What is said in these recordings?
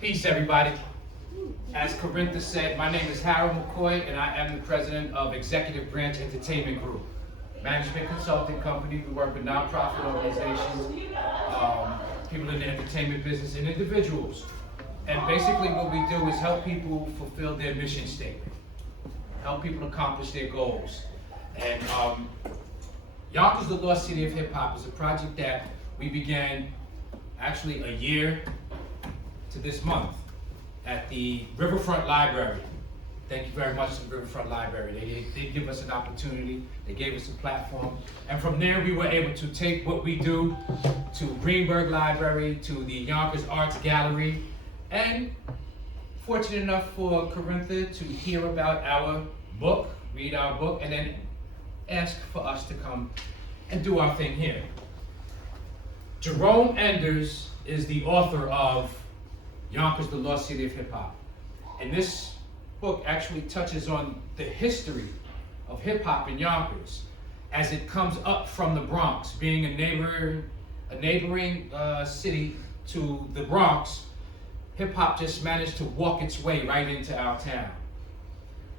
Peace, everybody. As Corintha said, my name is Harold McCoy, and I am the president of Executive Branch Entertainment Group, management consulting company. We work with nonprofit organizations, people in the entertainment business, and individuals. And basically what we do is help people fulfill their mission statement, help people accomplish their goals. And Yonkers, the Lost City of Hip Hop, is a project that we began actually a year to this month at the Riverfront Library. Thank you very much to the Riverfront Library. They give us an opportunity, they gave us a platform, and from there we were able to take what we do to Greenberg Library, to the Yonkers Arts Gallery, and fortunate enough for Corintha to hear about our book, read our book, and then ask for us to come and do our thing here. Jerome Enders is the author of Yonkers, the Lost City of Hip Hop. And this book actually touches on the history of hip hop in Yonkers as it comes up from the Bronx. Being a neighboring city to the Bronx, hip hop just managed to walk its way right into our town.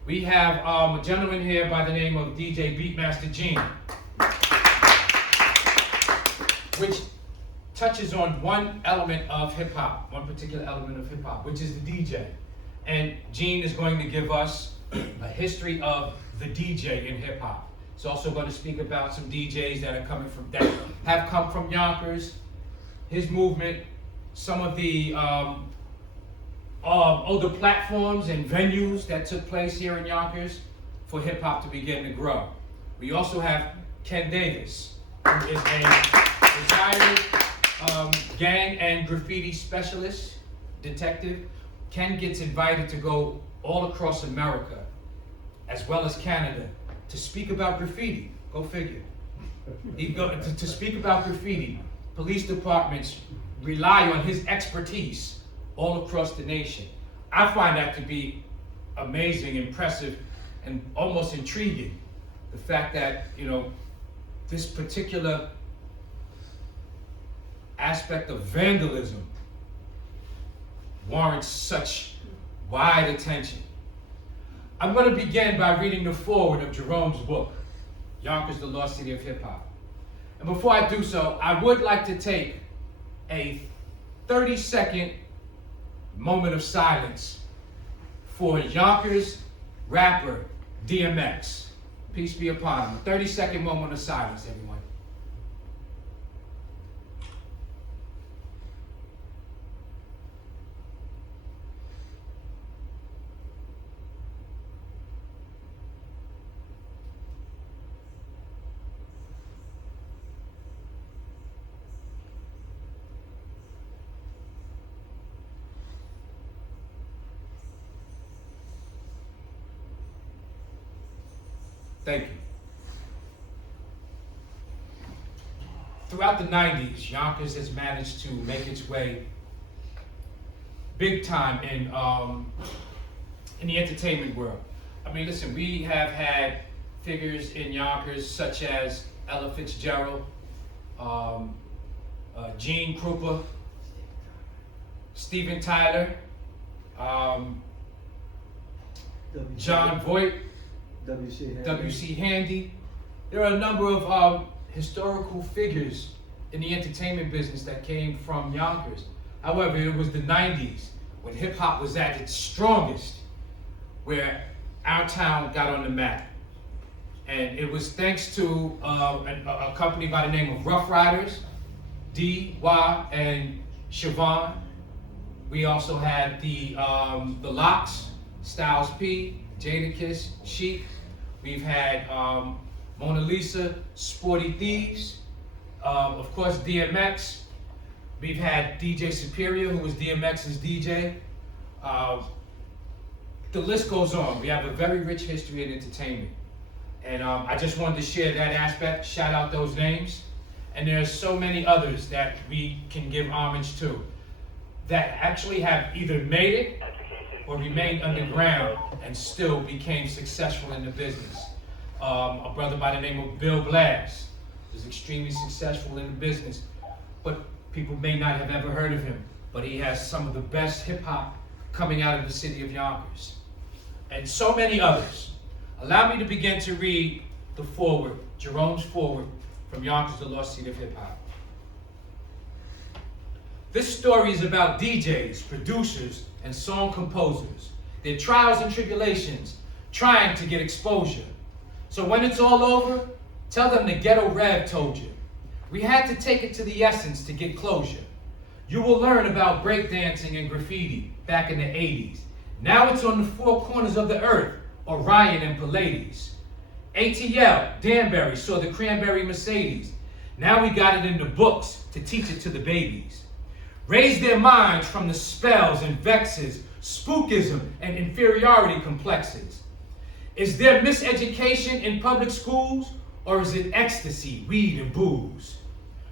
We have a gentleman here by the name of DJ Beatmaster Gene, which touches on one element of hip hop, one particular element of hip hop, which is the DJ. And Gene is going to give us a history of the DJ in hip hop. He's also going to speak about some DJs that have come from Yonkers, his movement, some of the older platforms and venues that took place here in Yonkers for hip hop to begin to grow. We also have Ken Davis, who is a retired gang and graffiti specialist, detective. Ken gets invited to go all across America, as well as Canada, to speak about graffiti. Go figure. To speak about graffiti. Police departments rely on his expertise all across the nation. I find that to be amazing, impressive, and almost intriguing. The fact that, this particular aspect of vandalism warrants such wide attention. I'm going to begin by reading the foreword of Jerome's book, Yonkers, the Lost City of Hip Hop. And before I do so, I would like to take a 30-second moment of silence for Yonkers rapper DMX. Peace be upon him. A 30-second moment of silence, everyone. Thank you. Throughout the 90s, Yonkers has managed to make its way big time in the entertainment world. I mean, listen, we have had figures in Yonkers such as Ella Fitzgerald, Gene Krupa, Steven Tyler, John Voight, W.C. Handy. There are a number of historical figures in the entertainment business that came from Yonkers. However, it was the 90s when hip hop was at its strongest where our town got on the map. And it was thanks to a company by the name of Rough Riders, D.Y. and Siobhan. We also had the Locks, Styles P, Jadakiss, Chic. We've had Mona Lisa, Sporty Thieves, of course DMX. We've had DJ Superior, who was DMX's DJ. The list goes on. We have a very rich history in entertainment. And I just wanted to share that aspect, shout out those names. And there's so many others that we can give homage to that actually have either made it or remained underground and still became successful in the business. A brother by the name of Bill Blass was extremely successful in the business, but people may not have ever heard of him. but he has some of the best hip hop coming out of the city of Yonkers, and so many others. Allow me to begin to read the foreword, Jerome's foreword from Yonkers, the lost city of hip hop. This story is about DJs, producers, and song composers, their trials and tribulations, trying to get exposure. So when it's all over, tell them the Ghetto Rev told you. We had to take it to the essence to get closure. You will learn about breakdancing and graffiti back in the 80s. Now it's on the four corners of the earth, Orion and Pallades. ATL, Danbury saw the Cranberry Mercedes. Now we got it in the books to teach it to the babies. Raise their minds from the spells and vexes, spookism and inferiority complexes. Is there miseducation in public schools, or is it ecstasy, weed, and booze?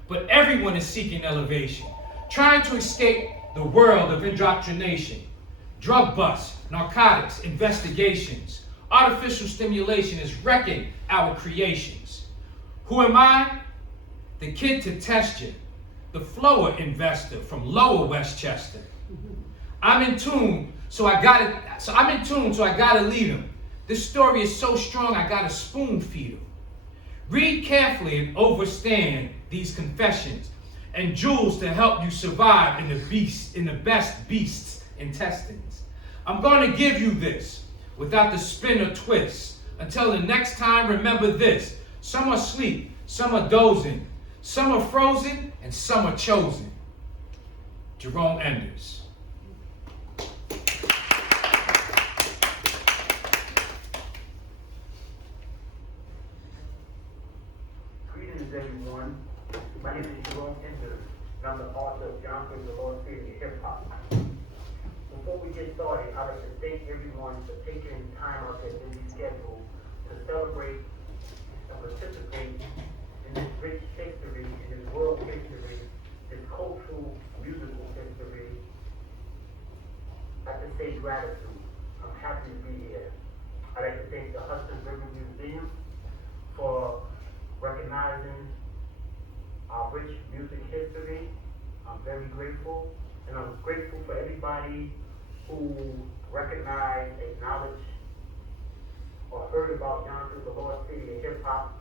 But everyone is seeking elevation, trying to escape the world of indoctrination. Drug busts, narcotics, investigations, artificial stimulation is wrecking our creations. Who am I? The kid to test you, the flower investor from Lower Westchester. I'm in tune, so I gotta lead him. This story is so strong, I gotta spoon feed him. Read carefully and overstand these confessions and jewels to help you survive in the best beast's intestines. I'm going to give you this without the spin or twist. Until the next time, remember this. Some are asleep, some are dozing, some are frozen, and some are chosen. Jerome Enders. Greetings, everyone. My name is Jerome Enders, and I'm the author of Yonkers, the lost city of hip hop. Before we get started, I'd like to thank everyone for taking time out their busy schedule to celebrate and participate in this rich history, in this world history, this cultural, musical history. I'd like to say gratitude. I'm happy to be here. I'd like to thank the Hudson River Museum for recognizing our rich music history. I'm very grateful, and I'm grateful for everybody who recognized, acknowledged, or heard about Yonkers, the lost city of hip hop,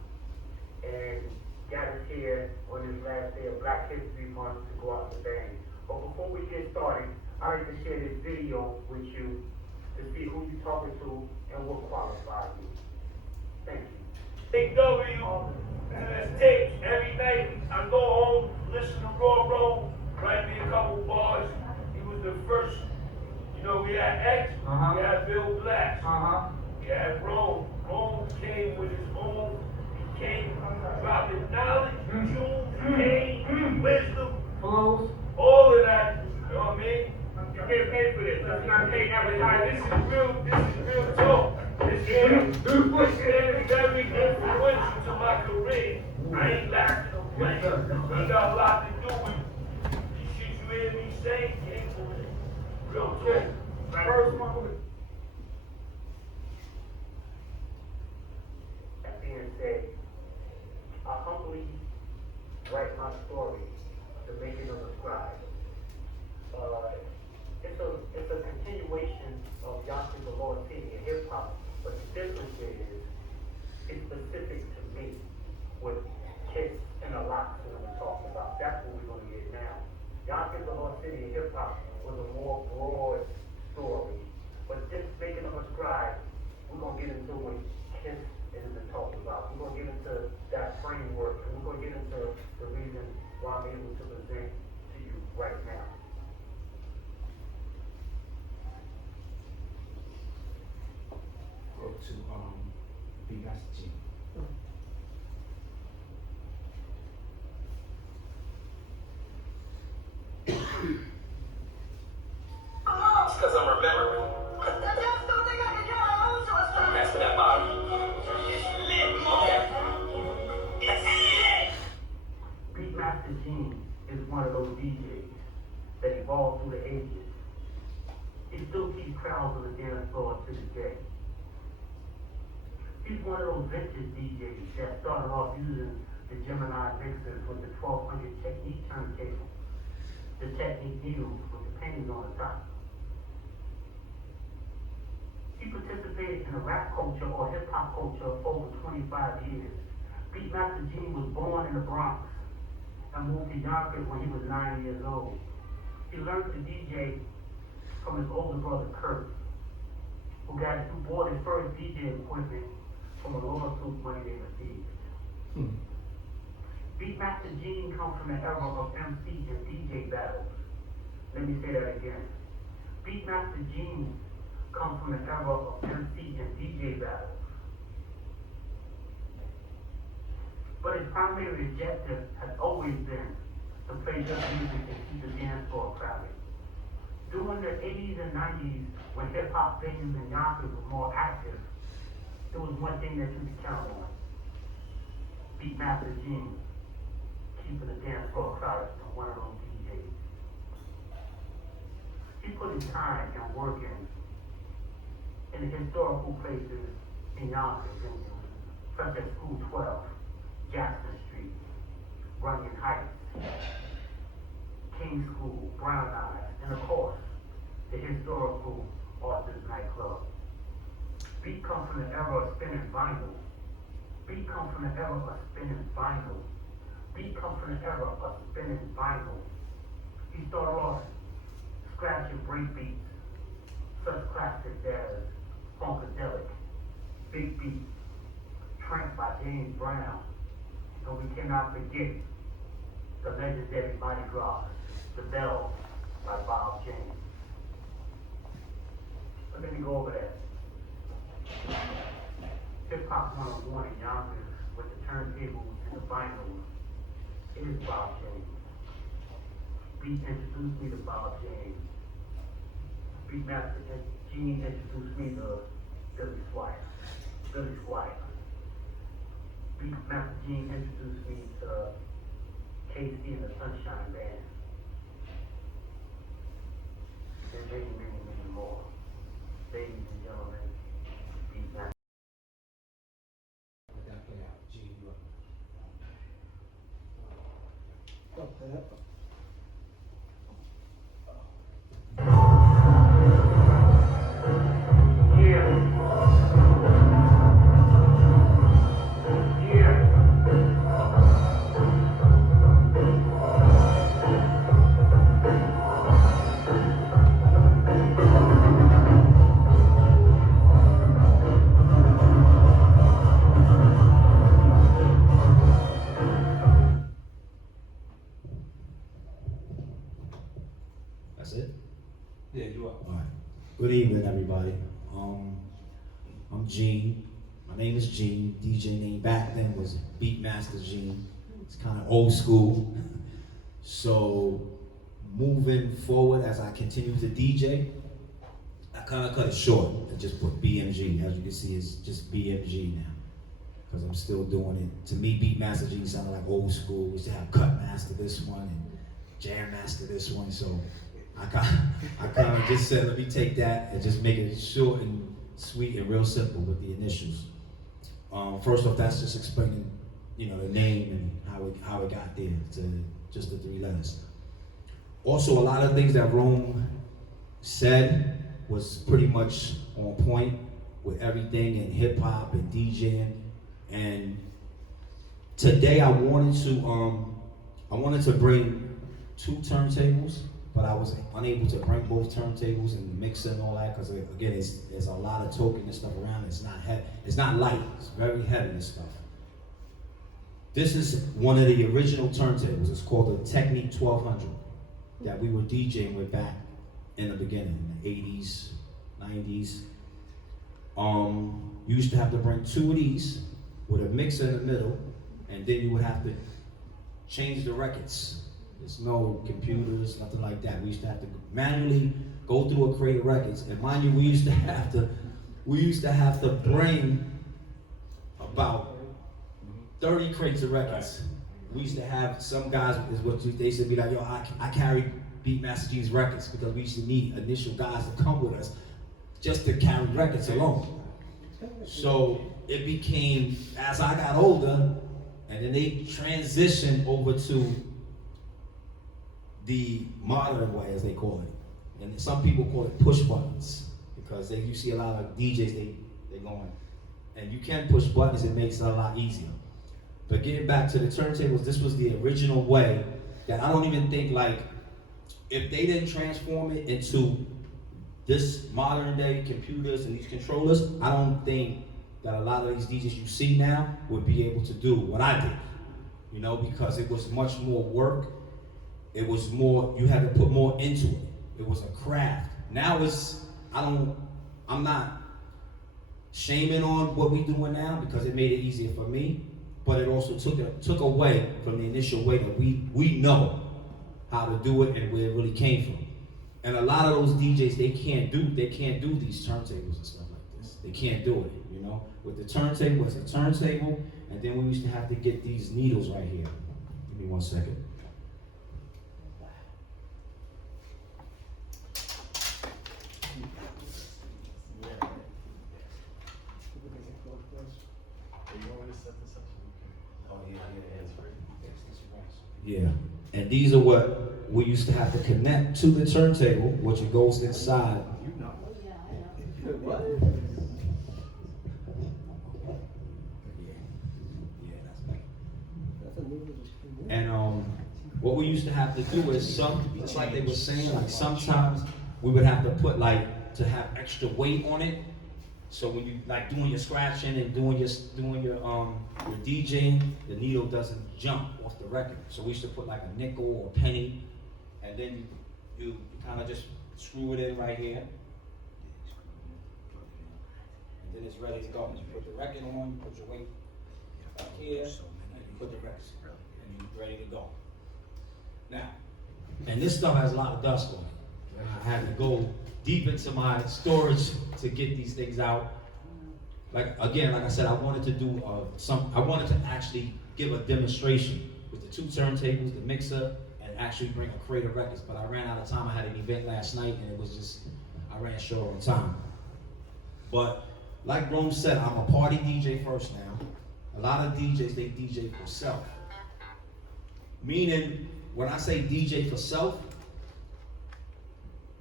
and gathered here on this last day of Black History Month to go out with the bang. But before we get started, I'd like to share this video with you to see who you're talking to and what qualifies you. Thank you. Big W, and it's tapes every night. I go home, listen to Raw, write me a couple bars. He was the first. You know, we had X, we had Bill Black, we had Rome. Rome came with his own, he came dropping knowledge, jewels, pain, wisdom, Flows. all of that. You know what I mean? You get paid for this. Let's not pay advertising. This is real talk. This is very influential to my career. I ain't laughing no way. We got a lot to do with the shit you hear me say. Real talk. First one. That being said, I humbly write my story, The Making of a Scribe. It's a continuation of Yonkers, the lost city of hip hop, but the difference is it's specific to me with Kiss and a lot that we talked about. That's what we're going to get now. Yonkers, the lost city of hip hop was a more broad story, but this Making of a Scribe, we're going to get into what Kiss is talk about. We're going to get into that framework, and we're going to get into the reason why I'm able to present to you right now. Go to BSG. It's because I'm remembering. That's for that body. It's lit. Beatmaster Gene is one of those DJs that evolved through the ages. He still keeps crowds on the dance floor to this day. He's one of those vintage DJs that started off using the Gemini mixers with the 1200 technique turntable. the technique used with the paintings on the top. He participated in the rap culture or hip hop culture for over 25 years. Beatmaster Gene was born in the Bronx and moved to Yonkers when he was 9 years old. He learned to DJ from his older brother Kurt, who bought his first DJ equipment from a lawsuit money they received. Beatmaster Gene comes from the era of MC and DJ battles. Let me say that again. Beatmaster Gene comes from the era of MC and DJ battles. But his primary objective has always been to play good music and keep the dance floor crowded. During the 80s and 90s, when hip-hop venues in Yonkers were more active, there was one thing that you could count on. Beatmaster Gene, keeping the dance floor crowded from one of those DJs. He put his time and work in the historical places in Yonkers venues, such as School 12, Jackson Street, Runyon Heights, King School, Brown Eyes, and of course, the historical Arthur's nightclub. Beat comes from the era of spinning vinyl. Beat comes from the era of spinning vinyl. Beat comes from the era of spinning vinyl. He started off scratch and break beats, such classics as Funkadelic, Big Beat, Tramp by James Brown, and we cannot forget the legendary Mardi Gras, The Bell by Bob James. But let me go over that. Hip Hop 101 in Yonkers with the turntables and the vinyls is Bob James. Beat introduced me to Bob James. Beatmaster Gene introduced me to Billy Squire. Beatmaster Gene introduced me to Casey and the Sunshine Band. And many, many, many more. Ladies and gentlemen, Beatmaster. That's it? Yeah, you are. All right. Good evening, everybody. I'm Gene. My name is Gene. DJ name back then was Beatmaster Gene. It's kind of old school. So moving forward as I continue to DJ, I kind of cut it short and just put BMG. As you can see, it's just BMG now. Because I'm still doing it. To me, Beatmaster Gene sounded like old school. We used to have Cut Master this one and Jam Master this one. So I kind of just said, let me take that and just make it short and sweet and real simple with the initials. First off, that's just explaining, the name and how it got there to just the 3 letters. Also, a lot of things that Rome said was pretty much on point with everything in hip hop and DJing. And today I wanted to bring 2 turntables, but I was unable to bring both turntables and the mixer and all that because again, there's a lot of token and stuff around. It's not heavy. It's not light. It's very heavy and stuff. This is one of the original turntables. It's called the Technique 1200 that we were DJing with back in the beginning, in the 80s, 90s. You used to have to bring 2 of these with a mixer in the middle, and then you would have to change the records. There's no computers, nothing like that. We used to have to manually go through a crate of records, and mind you, we used to have to bring about 30 crates of records. We used to have some guys, is what they used to be like, yo, I carry Beatmaster Gene's records because we used to need initial guys to come with us just to carry records alone. So it became, as I got older, and then they transitioned over to the modern way, as they call it. And some people call it push buttons, because you see a lot of DJs, they going, and you can push buttons, it makes it a lot easier. But getting back to the turntables, this was the original way that I don't even think, like, if they didn't transform it into this modern day computers and these controllers, I don't think that a lot of these DJs you see now would be able to do what I did. You know, because it was much more work. It was more, you had to put more into it. It was a craft. Now I'm not shaming on what we doing now, because it made it easier for me, but it also took away from the initial way that we know how to do it and where it really came from. And a lot of those DJs, they can't do these turntables and stuff like this. They can't do it, you know? With the turntable, it's a turntable, and then we used to have to get these needles right here. Give me 1 second. Yeah, and these are what we used to have to connect to the turntable, which it goes inside. What? And what we used to have to do is it's like they were saying, like sometimes we would have to put to have extra weight on it. So when you like doing your scratching and doing your DJing, the needle doesn't jump off the record. So we used to put like a nickel or a penny, and then you kind of just screw it in right here. And then it's ready to go. You put the record on, you put your weight up here, and you put the rest, and you're ready to go. Now, and this stuff has a lot of dust on it. I had to go deep into my storage to get these things out. Like I said, I wanted to do I wanted to actually give a demonstration with the 2 turntables, the mixer, and actually bring a crate of records. But I ran out of time. I had an event last night, and it was just, I ran short on time. But like Rome said, I'm a party DJ first now. A lot of DJs, they DJ for self. Meaning, when I say DJ for self,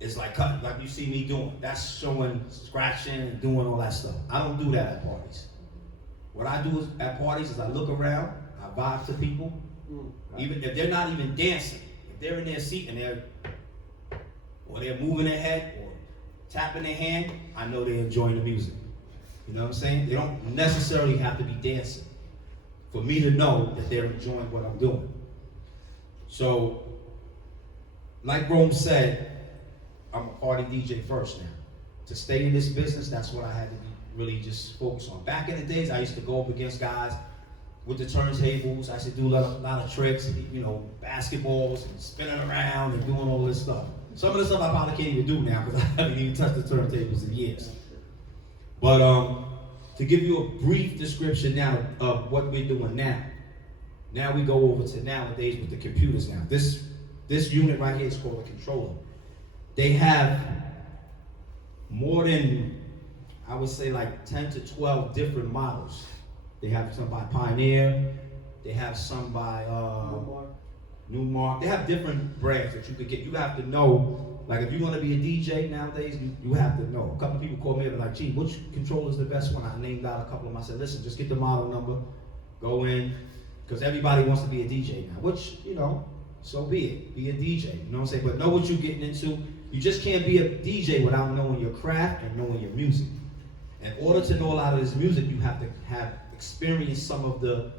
it's like you see me doing. That's showing scratching and doing all that stuff. I don't do that at parties. What I do at parties is I look around, I vibe to people, even if they're not even dancing. If they're in their seat and they're moving their head or tapping their hand, I know they're enjoying the music. You know what I'm saying? They don't necessarily have to be dancing for me to know that they're enjoying what I'm doing. So, like Rome said, I'm a party DJ first now. To stay in this business, that's what I had to really just focus on. Back in the days, I used to go up against guys with the turntables. I used to do a lot of tricks, you know, basketballs and spinning around and doing all this stuff. Some of the stuff I probably can't even do now because I haven't even touched the turntables in years. But to give you a brief description now of what we're doing now. Now we go over to nowadays with the computers now. This unit right here is called a controller. They have more than, I would say, like 10 to 12 different models. They have some by Pioneer. They have some by Newmark. They have different brands that you could get. You have to know, like if you're going to be a DJ nowadays, you have to know. A couple of people called me up and like, gee, which controller is the best one? I named out a couple of them. I said, listen, just get the model number, go in, because everybody wants to be a DJ now, which, you know, so be it. Be a DJ, you know what I'm saying? But know what you're getting into. You just can't be a DJ without knowing your craft and knowing your music. In order to know a lot of this music, you have to have experienced some of the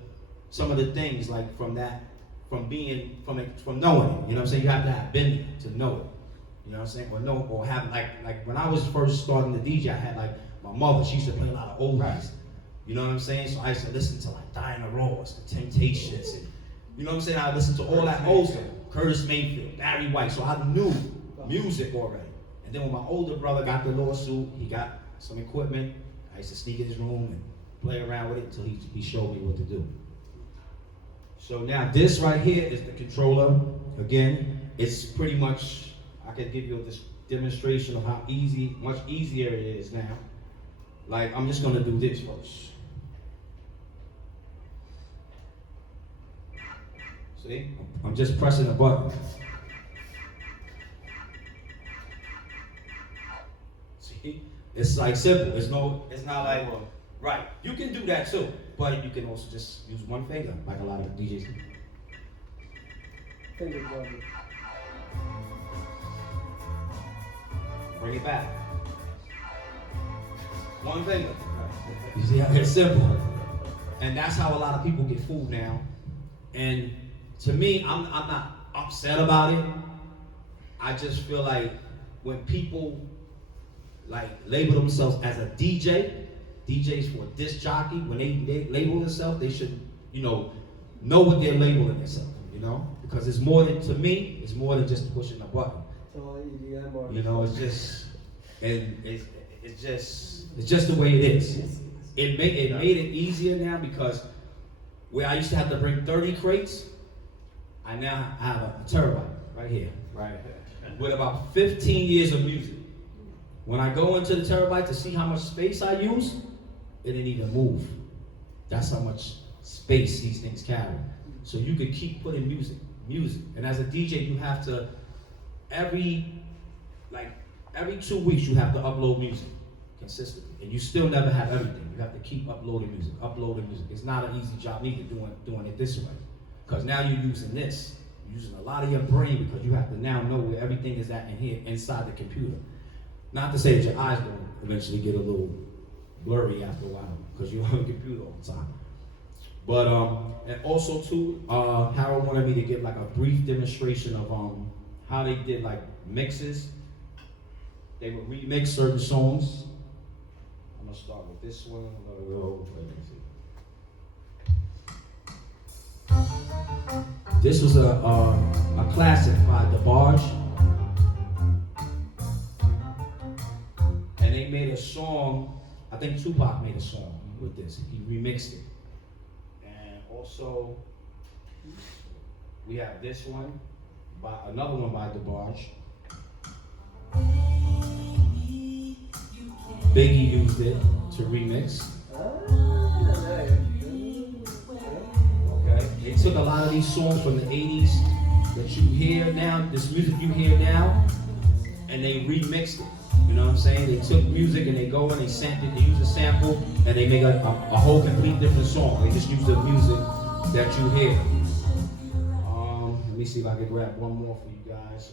things, like from knowing it. You know what I'm saying? You have to have been there to know it. You know what I'm saying? Or have like when I was first starting to DJ, I had like my mother. She used to play a lot of oldies. You know what I'm saying? So I used to listen to like Diana Ross, The Temptations, and you know what I'm saying? I listened to all that old stuff. Curtis Mayfield, Barry White. So I knew music already. And then when my older brother got the lawsuit, he got some equipment. I used to sneak in his room and play around with it until he showed me what to do. So now this right here is the controller. Again, it's pretty much, I can give you this demonstration of how much easier it is now. Like, I'm just gonna do this first. See? I'm just pressing a button. It's like simple. It's not like, right. You can do that too, but you can also just use one finger, like a lot of DJs do. Finger drumming. Bring it back. One finger. You see how it's simple. And that's how a lot of people get fooled now. And to me, I'm not upset about it. I just feel like when people like label themselves as a DJ, DJs for a disc jockey, when they label themselves, they should, know what they're labeling themselves, because it's more than, to me, it's more than just pushing a button. It's all EDM or It's just, and it's just the way it is. It made it easier now because where I used to have to bring 30 crates, I now have a terabyte right here, with about 15 years of music. When I go into the terabyte to see how much space I use, it didn't even move. That's how much space these things carry. So you could keep putting music. And as a DJ, you have to, every 2 weeks, you have to upload music consistently. And you still never have everything. You have to keep uploading music. It's not an easy job neither doing it this way. Because now you're using this. You're using a lot of your brain because you have to now know where everything is at in here, inside the computer. Not to say that your eyes don't eventually get a little blurry after a while because you're on the computer all the time. But, and also too, Harold wanted me to give like a brief demonstration of how they did like mixes. They would remix certain songs. I'm gonna start with this one. This was a classic by DeBarge. And they made a song, I think Tupac made a song with this. He remixed it. And also, we have this one, another one by DeBarge. Biggie used it to remix. Okay. They took a lot of these songs from the 80s that you hear now, this music you hear now, and they remixed it. You know what I'm saying? They took music and they go and they sample it, they use a sample, and they make a whole complete different song. They just use the music that you hear. Let me see if I can grab one more for you guys.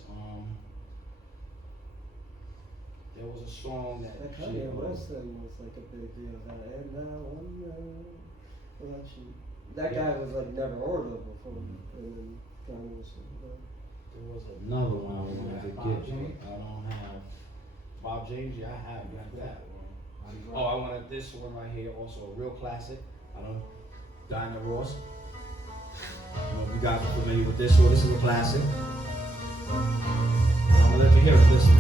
There was a song that Kanye West thing was like a big deal. That guy was like never heard of before. And then Kanye was there was another one I wanted to get, but I don't have. Bob James, yeah, I have that one. Oh, I wanted this one right here, also a real classic. Diana Ross. If you guys are familiar with this one, this is a classic. I'm gonna let you hear it. Listen.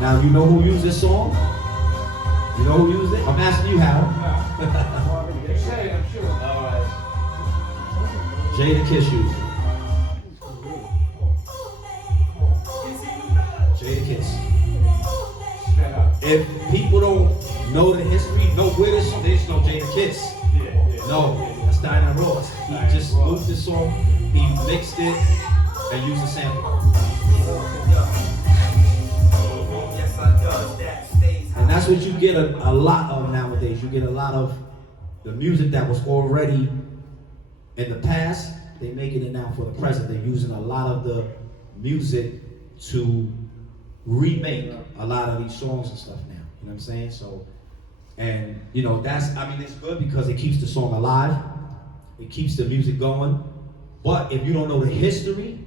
Now, you know who used this song? You know who used it? I'm asking you, Harold. They say it, I'm sure. All right. Jada Kiss used it. Jada Kiss. If people don't know the history, know where this song, they just know Jada Kiss. No, that's Diana Ross. He just looped the song, he mixed it, and used the sample. And that's what you get a lot of nowadays. You get a lot of the music that was already in the past, they're making it now for the present. They're using a lot of the music to remake a lot of these songs and stuff now. You know what I'm saying? So, and it's good because it keeps the song alive. It keeps the music going. But if you don't know the history,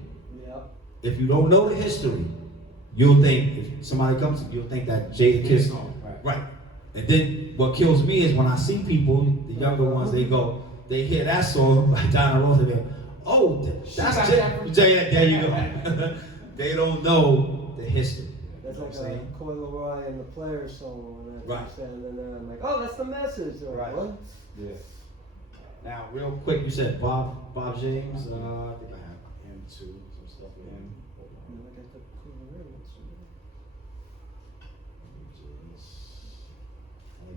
you'll think, if somebody comes to you, you'll think that Jada Kiss. Right. And then what kills me is when I see people, the younger ones, they hear that song by Diana Ross, and they go, oh, that's Jada. There you go. They don't know the history. That's like a Coil O'Reilly and the Players song, and that's and then I'm like, oh, that's the message. Or right. What? Yeah. Now, real quick, you said Bob James. I think I have him too. Some stuff with him. And then I got the Coil O'Reilly one.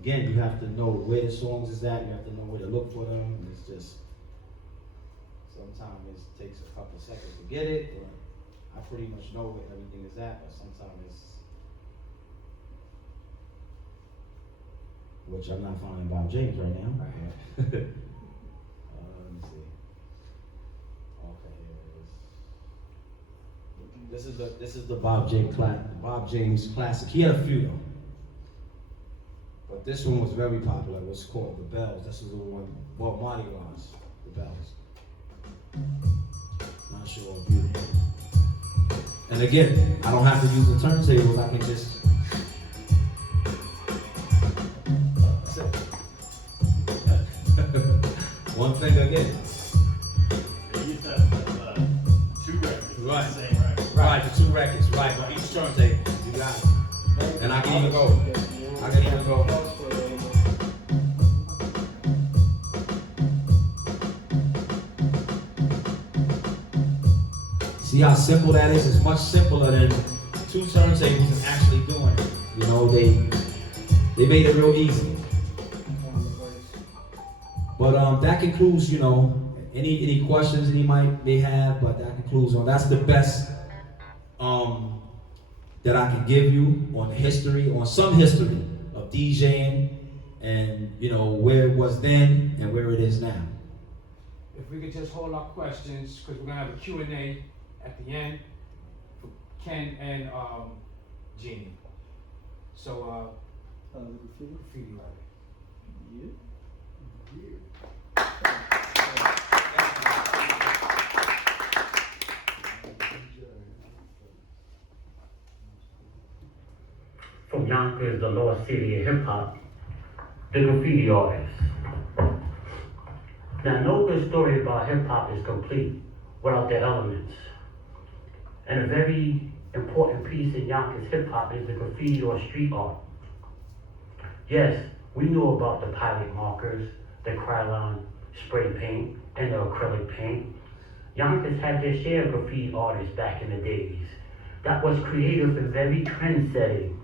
Again, you have to know where the songs is at. You have to know where to look for them. It's just sometimes it takes a couple seconds to get it. But I pretty much know where everything is at, but sometimes it's, which I'm not finding about James right now. Let me see. Okay, here it is. This is the Bob James classic. He had a few though, but this one was very popular. It was called The Bells. This is the one. Well, Mardi Gras, The Bells. Not sure if you. And again, I don't have to use the turntables. I can just. That's it. One thing again. They used to have 2 records. Right. Same record. Right, the 2 records, right, on each turntable. You got it. And I can even go. I can even go. See how simple that is? It's much simpler than 2 turntables and actually doing it. You know, they made it real easy. But that concludes, you know, any questions may have, but that concludes on. That's the best that I can give you on the history, on some history of DJing, and you know where it was then and where it is now. If we could just hold our questions, because we're gonna have a Q&A at the end for Ken and Jeannie. So The graffiti? graffiti writer. From Yonkers, the lost city of hip hop, the graffiti artist. Now, no good story about hip hop is complete without the elements. And a very important piece in Yonkers hip hop is the graffiti or street art. Yes, we knew about the pilot markers, the Krylon spray paint, and the acrylic paint. Yonkers had their share of graffiti artists back in the days. That was creative and very trend-setting.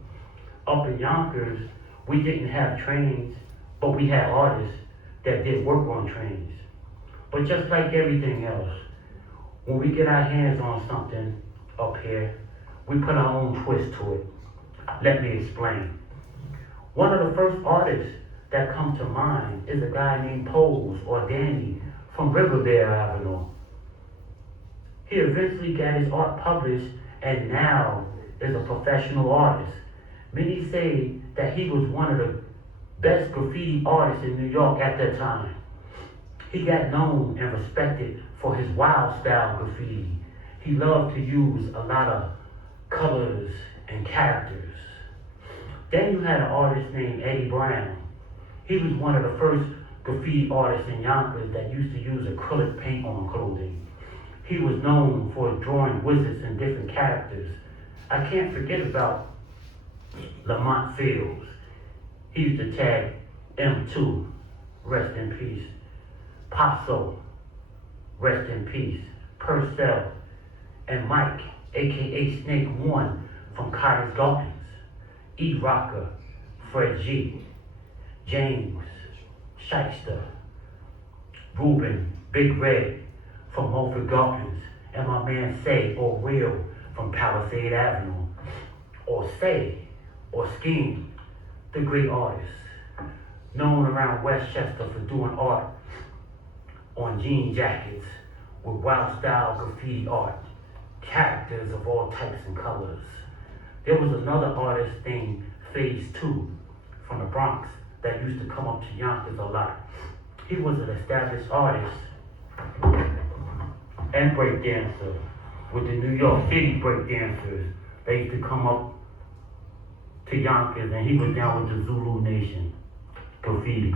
Up in Yonkers, we didn't have trains, but we had artists that did work on trains. But just like everything else, when we get our hands on something up here, we put our own twist to it. Let me explain. One of the first artists that come to mind is a guy named Pose or Danny from Riverdale Avenue. He eventually got his art published and now is a professional artist. Many say that he was one of the best graffiti artists in New York at that time. He got known and respected for his wild style graffiti. He loved to use a lot of colors and characters. Then you had an artist named Eddie Brown. He was one of the first graffiti artists in Yonkers that used to use acrylic paint on clothing. He was known for drawing wizards and different characters. I can't forget about Lamont Fields. He used to tag M2, rest in peace. Paso, rest in peace. Purcell, and Mike, aka Snake One from Cotter's Gardens. E. Rocker, Fred G, James, Shyster, Ruben, Big Red from Mulford Gardens, and my man Say or Real from Palisade Avenue, or Say or Scheme, the great artist, known around Westchester for doing art on jean jackets with wild style graffiti art, characters of all types and colors. There was another artist named Phase 2 from the Bronx that used to come up to Yonkers a lot. He was an established artist and breakdancer with the New York City breakdancers. They used to come up to Yonkers, and he was down with the Zulu Nation graffiti.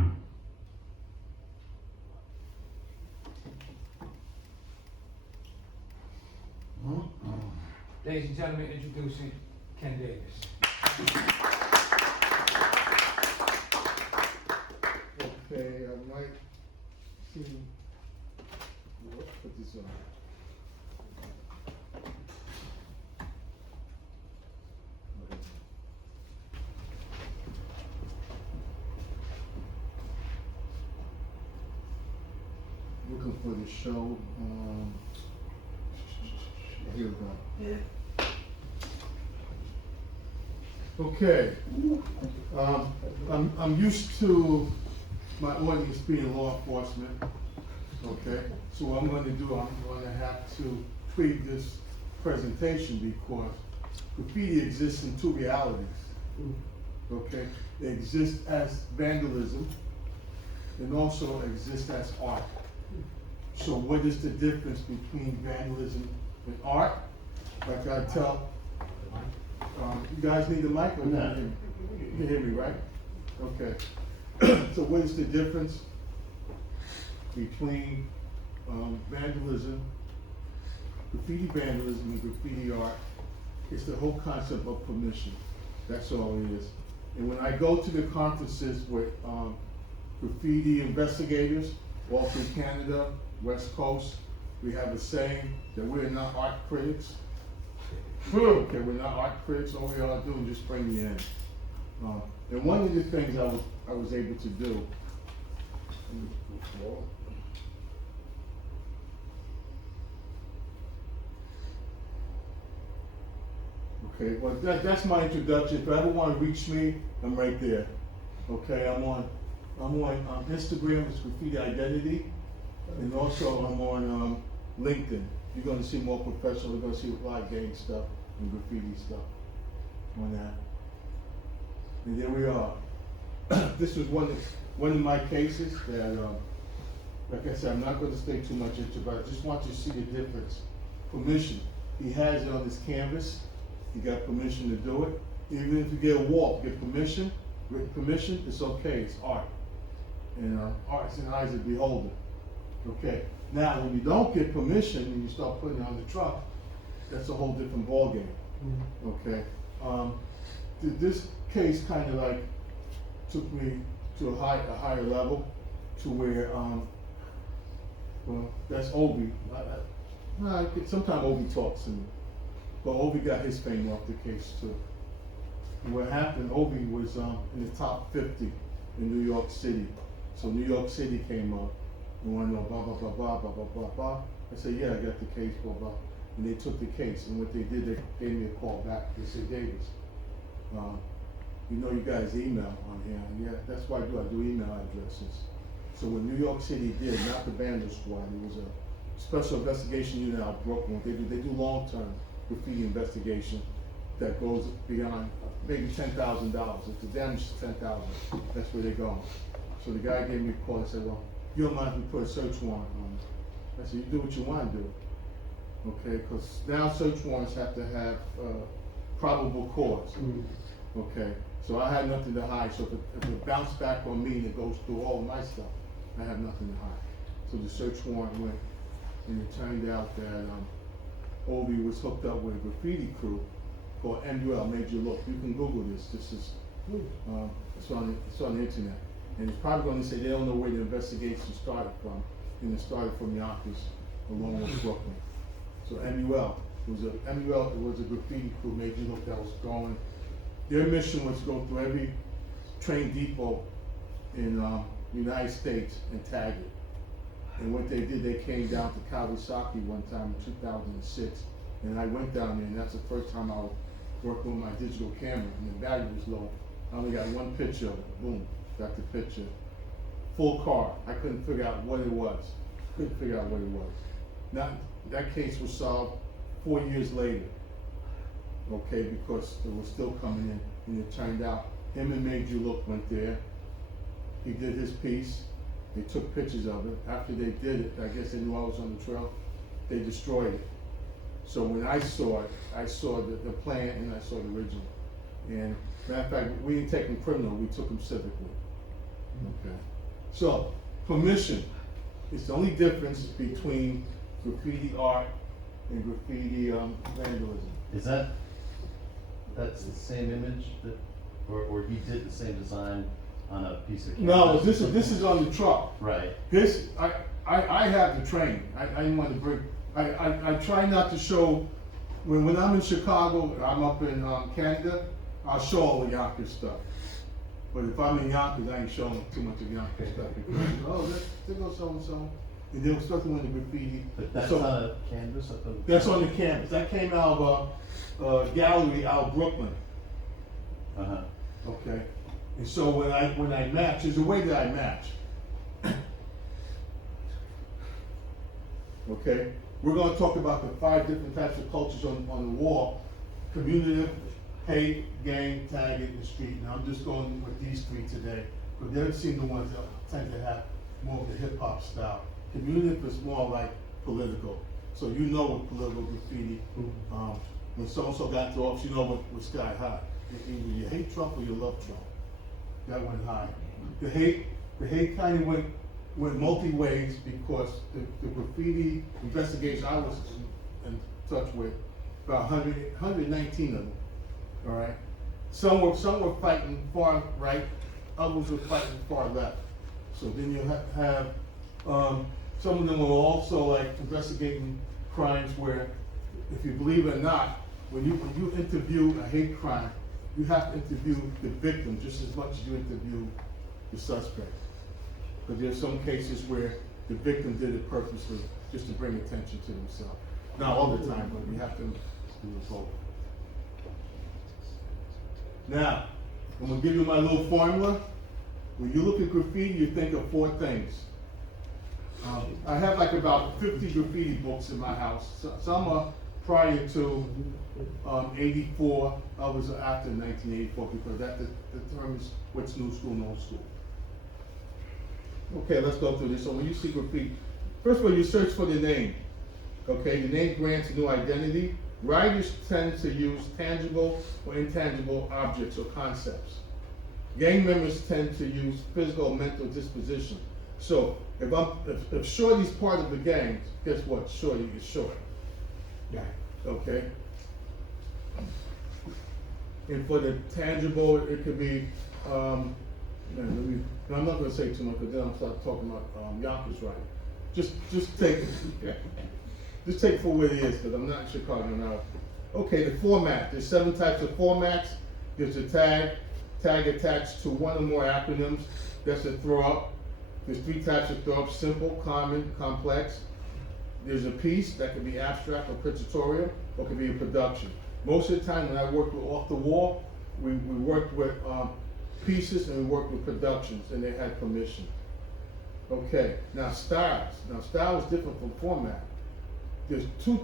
Ladies and gentlemen, introducing Ken Davis. Okay, I might see. Let's put this on. Looking for the show. Here we go. Okay. I'm used to my audience being law enforcement. Okay. So what I'm going to do, I'm going to have to tweak this presentation because graffiti exists in two realities. Okay. It exists as vandalism and also exists as art. So what is the difference between vandalism and art? Like I tell, you guys need a mic or No. you can hear me, right? Okay. So what is the difference between vandalism, graffiti vandalism and graffiti art? It's the whole concept of permission. That's all it is. And when I go to the conferences with graffiti investigators all through Canada, West Coast, we have a saying that we're not art critics. Okay, we're not art critics, all we are doing is just bring you in. And one of the things I was able to do, okay, well that's my introduction. If you ever want to reach me, I'm right there. Okay, I'm on Instagram, it's Graffiti Identity, and also I'm on LinkedIn. You're going to see more professional. You're going to see a lot of gang stuff and graffiti stuff on that. And there we are. This was one of my cases that, like I said, I'm not going to stay too much into, but I just want you to see the difference. Permission. He has it on his canvas. He got permission to do it. Even if you get a wall, get permission, written permission, it's okay. It's art. And art's in the eyes of the beholder. Okay. Now, when you don't get permission and you start putting it on the truck, that's a whole different ballgame. Okay. This case kind of like took me to a higher level, to where well, that's Obi. Sometimes Obi talks to me, but Obi got his fame off the case too. And what happened? Obi was in the top 50 in New York City. So New York City came up. You want to know blah, blah, blah, blah, blah, blah, blah, blah. I said, yeah, I got the case, blah, blah. And they took the case, and what they did, they gave me a call back. They said, Davis, you know you guys email on here. And yeah, that's what I do email addresses. So what New York City did, not the Vandal Squad, it was a special investigation unit out of Brooklyn. They do long-term graffiti investigation that goes beyond maybe $10,000. If the damage is $10,000, that's where they're going. So the guy gave me a call and said, well, you don't mind if we put a search warrant on it. I said, you do what you want to do. Okay, because now search warrants have to have probable cause. Okay, so I had nothing to hide. So if it bounced back on me and it goes through all of my stuff, I have nothing to hide. So the search warrant went, and it turned out that Obi was hooked up with a graffiti crew called MUL, Made You Look. You can Google this. This is it's on the internet. And it's probably going to say they don't know where the investigation started from, and it started from Yonkers along with Brooklyn. So MUL was a graffiti crew, Made You Look, that was going. Their mission was to go through every train depot in the United States and tag it. And what they did, they came down to Kawasaki one time in 2006, and I went down there, and that's the first time I was working with my digital camera, and the value was low. I only got one picture of it. Boom. Got the picture. Full car. I couldn't figure out what it was. Now, that case was solved 4 years later. Okay, because it was still coming in, and it turned out him and Made You Look went there. He did his piece. They took pictures of it. After they did it, I guess they knew I was on the trail. They destroyed it. So when I saw it, I saw the plan and I saw the original. And matter of fact, we didn't take him criminal, we took him civically. Okay. So, permission is the only difference between graffiti art and graffiti vandalism. Is that's the same image that, or he did the same design on a piece of canvas? No, this is on the truck. Right. This, I have the train. I didn't want to bring, I try not to show, when I'm in Chicago, I'm up in Canada, I'll show all the Yonkers stuff. But if I'm in Yonkers, I ain't showing too much of Yonkers stuff. Because, oh, there goes so-and-so. and they were still doing the graffiti. But that's So- on a canvas up on. That's on the campus. That came out of a gallery out of Brooklyn. Uh-huh. Okay. And so when I match, there's a way that I match. Okay. We're going to talk about the 5 different types of cultures on the wall: community, hate, gang, target, and street. And I'm just going with these 3 today, but they seem the ones that tend to have more of the hip hop style. Community is more like political. So you know what political graffiti, when so-and-so got into office, you know what was sky high. Either you hate Trump or you love Trump. That went high. The hate kind of went multi ways because the graffiti investigation I was in touch with, about 119 of them. All right. Some were fighting far right, others were fighting far left. So then you have some of them were also like investigating crimes where, if you believe it or not, when you interview a hate crime, you have to interview the victim just as much as you interview the suspect. But there's some cases where the victim did it purposely, just to bring attention to himself. Not all the time, but you have to do both. Now, I'm gonna give you my little formula. When you look at graffiti, you think of 4 things. I have like about 50 graffiti books in my house. Some are prior to 84, others are after 1984, because that determines what's new school and old school. Okay, let's go through this. So when you see graffiti, first of all, you search for the name. Okay, the name grants a new identity. Writers tend to use tangible or intangible objects or concepts. Gang members tend to use physical or mental disposition. So if Shorty's part of the gang, guess what? Shorty is Short. Yeah. Okay. And for the tangible, it could be. I'm not going to say too much because then I'll start talking about Yonkers right. Just take for what it is because I'm not in Chicago now. Okay, the format. There's 7 types of formats. There's a tag attached to one or more acronyms. That's a throw up. There's 3 types of throw up: simple, common, complex. There's a piece that can be abstract or pictorial, or can be a production. Most of the time when I work with off the wall, we worked with pieces and we worked with productions, and they had permission. Okay, now styles. Now style is different from format. There's 2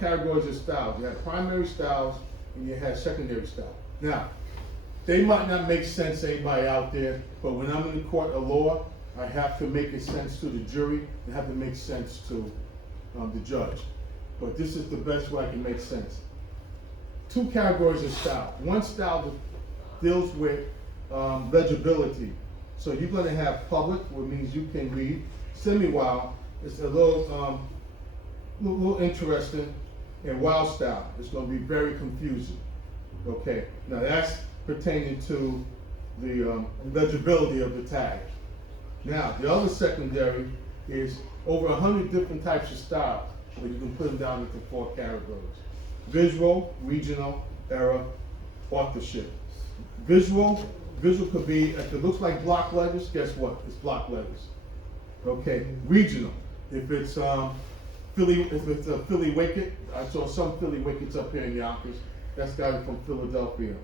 categories of styles. You have primary styles and you have secondary styles. Now, they might not make sense to anybody out there, but when I'm in the court of law, I have to make sense to the jury and have to make sense to the judge. But this is the best way I can make sense. 2 categories of style. One style deals with legibility. So you're going to have public, which means you can read. Semi-wild, it's a little interesting. And wild style, it's going to be very confusing. Okay, now that's pertaining to the legibility of the tag. Now, the other secondary is over 100 different types of styles, but you can put them down into 4 categories: visual, regional, era, authorship. Visual could be, if it looks like block letters, guess what? It's block letters. Okay, regional. If it's Philly Wicket, I saw some Philly Wickets up here in Yonkers. That's guys from Philadelphia.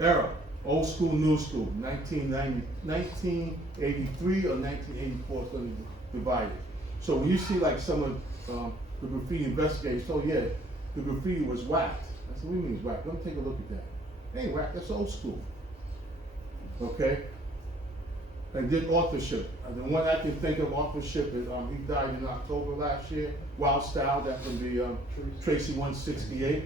Era, old school, new school, 1983 or 1984 is going to be divided. So when you see like some of the graffiti investigators, oh yeah, the graffiti was whacked. I said, what do you mean it's whacked? Let me take a look at that. It ain't whacked, that's old school. Okay? And then authorship. The one I can think of authorship is, he died in October last year. Wild Style, that can be Tracy 168.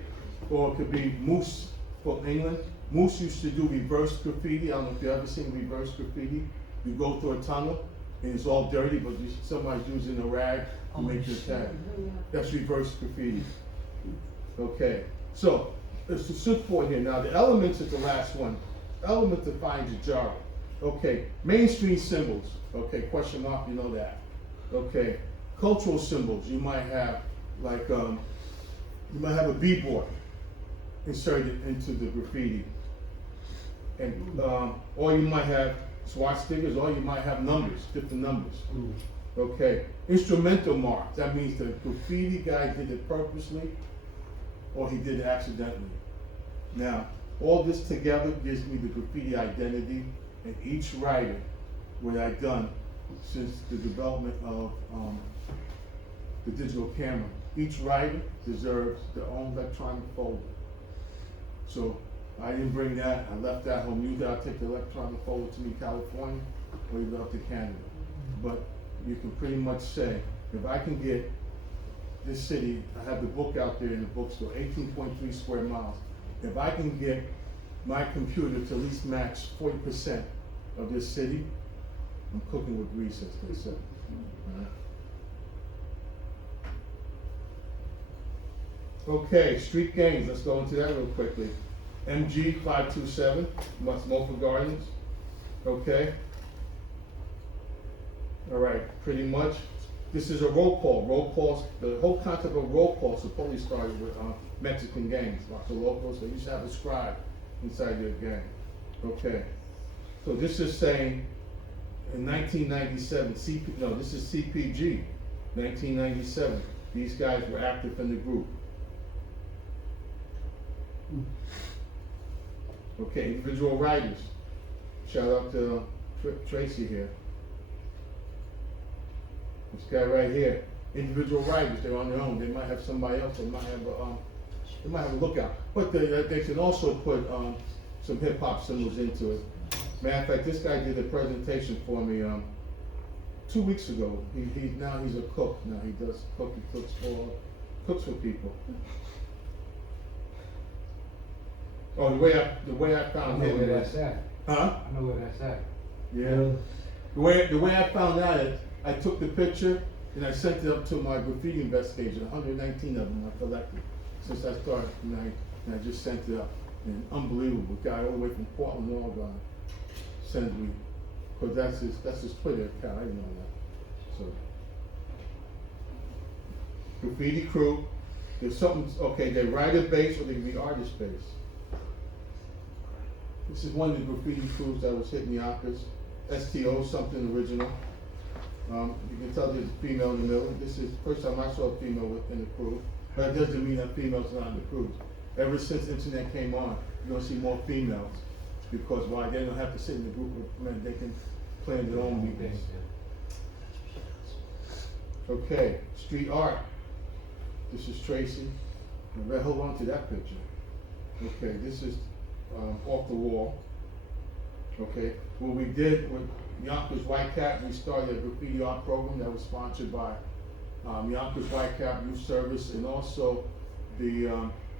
Or it could be Moose from England. Moose used to do reverse graffiti. I don't know if you've ever seen reverse graffiti. You go through a tunnel and it's all dirty, but somebody's using a rag to make your tag. That's reverse graffiti. Okay, so it's a sit for here. Now the elements is the last one. Element defines a genre. Okay, mainstream symbols. Okay, question mark, you know that. Okay, cultural symbols. You might have like you might have a b-board inserted into the graffiti, and or you might have swastikas, or you might have numbers, different numbers. Okay, instrumental marks, that means the graffiti guy did it purposely or he did it accidentally. Now, all this together gives me the graffiti identity, and each writer, what I've done since the development of the digital camera, each writer deserves their own electronic folder. So I didn't bring that, I left that home. Usually I'll take the electronic folder to me, California, or even up to Canada. But you can pretty much say, if I can get this city, I have the book out there in the bookstore, 18.3 square miles. If I can get my computer to at least match 40% of this city, I'm cooking with grease, as they say. Okay, street gangs, let's go into that real quickly. MG 527, Multiple Gardens, okay? All right, pretty much, this is a roll call. Roll calls, the whole concept of roll calls supposedly started with Mexican gangs, lots of locals, they used to have a scribe inside their gang. Okay, so this is saying in 1997, this is CPG, 1997, these guys were active in the group. Okay, individual writers, shout out to Tracy here. This guy right here, individual writers, they're on their own. They might have somebody else, they might have a lookout. But they can also put some hip hop symbols into it. Matter of fact, this guy did a presentation for me 2 weeks ago. Now he's a cook. Now he does cook. He cooks for people. Oh, the way I found him where is, that's at. huh? I know where that's at. Yeah. The way I found out is I took the picture and I sent it up to my graffiti investigation. 119 of them I collected since I started, and I just sent it up. And unbelievable guy all the way from Portland, Oregon, sent me, because that's his Twitter account. I didn't know that. So graffiti crew. There's something. Okay, they're writer based or they can be artist based. This is one of the graffiti crews that was hitting Yonkers. STO, something original. You can tell there's a female in the middle. This is the first time I saw a female within the crew. But that doesn't mean that females are not in the crew. Ever since the internet came on, you're gonna see more females. Because why? They don't have to sit in the group with men, they can plan their own meetings. Okay, street art. This is Tracy. Hold on to that picture. Okay, this is off the wall. Okay, what we did with Yonkers White Cap, we started a graffiti art program that was sponsored by Yonkers White Cap Youth Service and also the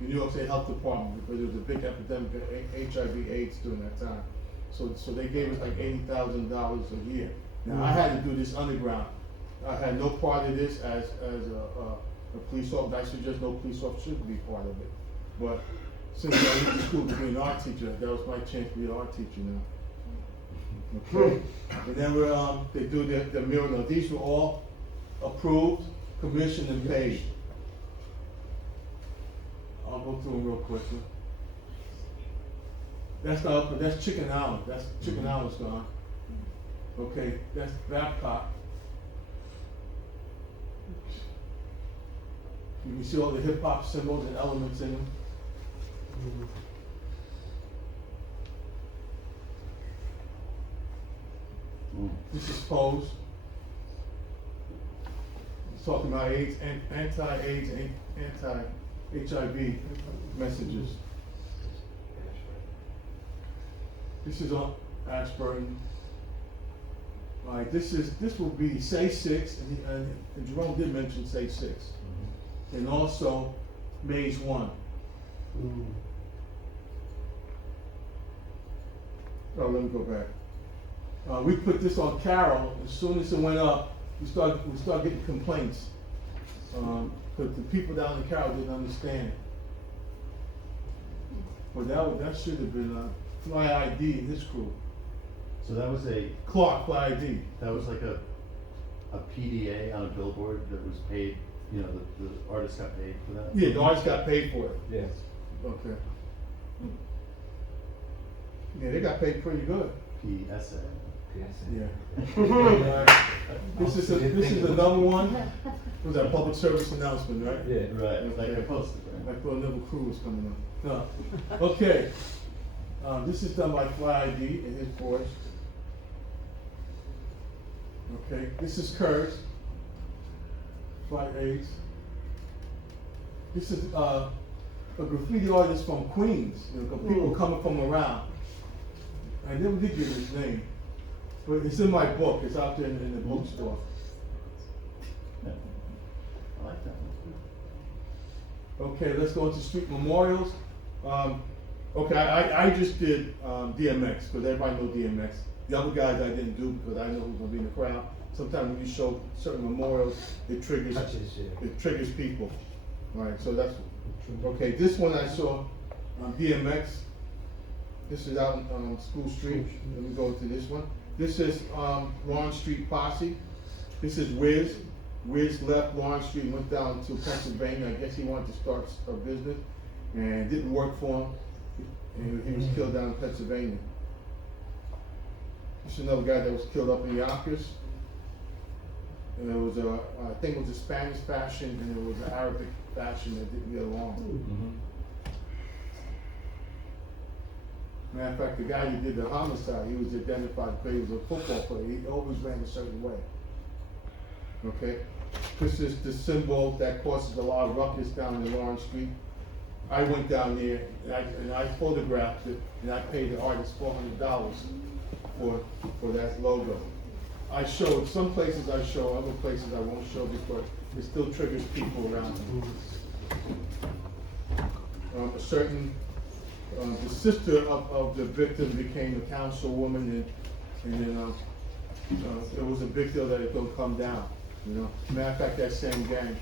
New York State Health Department, because there was a big epidemic of HIV/AIDS during that time. So they gave us like $80,000 a year. Now I had to do this underground. I had no part of this as a police officer. I suggest no police officer should be part of it. But since I went to school to be an art teacher, that was my chance to be an art teacher now. Okay, and then they do the mural. Now, these were all approved, commissioned, and paid. I'll go through them real quickly. That's not up, that's Chicken Island. That's Chicken Island's gone. Okay, that's Babcock. You can see all the hip hop symbols and elements in them. This is Pose. It's talking about AIDS, anti-AIDS, anti-HIV messages. This is on Ashburn. All right, this will be Say 6, and Jerome did mention Say 6, and also Maze 1. Oh, let me go back. We put this on Carol. As soon as it went up, we started getting complaints. But the people down in Carol didn't understand. But that should have been Fly ID in this crew. So that was Clark Fly ID. that was like a PDA on a billboard that was paid, you know, the artist got paid for that? Yeah, the artist got paid for it. Yes. Okay. Yeah, they got paid pretty good. PSA. Yeah. This is another one. Was that public service announcement, right? Yeah. Right, like I posted, I right? thought another crew was coming on. No. Okay. This is done by Fly ID and his boys. Okay. This is Kurz. Fly Aids. This is a graffiti artist from Queens. You know, people coming from around. I never did get his name, but it's in my book. It's out there in the bookstore. Yeah. I like that one. Okay, let's go into street memorials. Okay, I just did DMX because everybody knows DMX. The other guys I didn't do because I know who's gonna be in the crowd. Sometimes when you show certain memorials, it triggers people. All right, so that's okay. This one I saw DMX. This is out on School Street. Let me go to this one. This is Lawrence Street Posse. This is Wiz. Wiz left Lawrence Street and went down to Pennsylvania. I guess he wanted to start a business and it didn't work for him. And he was killed down in Pennsylvania. This is another guy that was killed up in Yonkers. And it was I think it was a Spanish fashion and it was an Arabic fashion that didn't get along. Matter of fact, the guy who did the homicide, he was identified because he was a football player. He always ran a certain way. Okay? This is the symbol that causes a lot of ruckus down in Lawrence Street. I went down there and I photographed it and I paid the artist $400 for that logo. I showed, some places I show, other places I won't show because it still triggers people around me. A certain the sister of the victim became a councilwoman, and then there was a big deal that it don't come down. You know, matter of fact, that same gang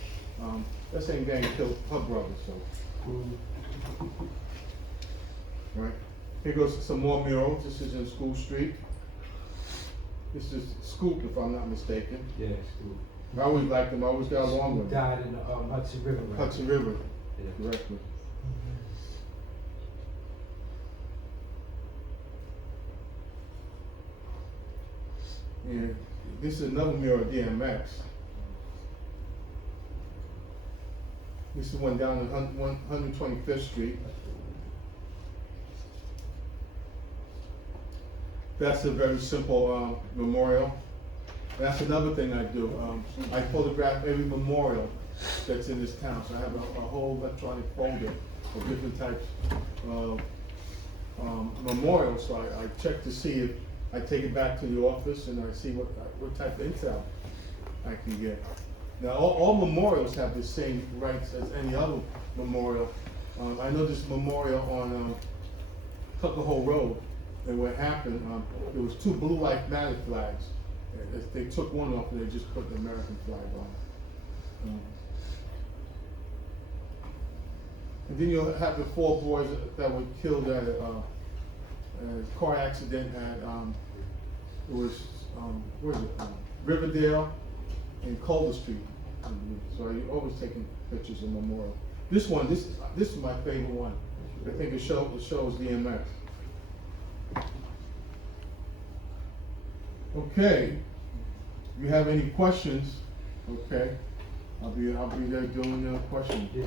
killed her brother. So, right here goes some more murals. This is in School Street. This is Scoop, if I'm not mistaken. Yeah, Scoop. I always liked him. I always got along with him. Died in the Hudson River. Right? Hudson River, Yeah. correctly. And this is another mural of DMX. This is one down on 125th Street. That's a very simple memorial. That's another thing I do. I photograph every memorial that's in this town. So I have a whole electronic folder of different types of memorials. So I check to see if I take it back to the office and I see what type of intel I can get. Now, all memorials have the same rights as any other memorial. I know this memorial on Tuckahoe Road, and what happened, there was 2 Blue Lives Matter flags. They took one off and they just put the American flag on. And then you'll have the 4 boys that were killed at a car accident at it was where is it? Riverdale and Calder Street. So you're always taking pictures of memorial. This one, this is my favorite one. I think it shows DMX. Okay. If you have any questions, okay, I'll be there doing the questions. Yeah.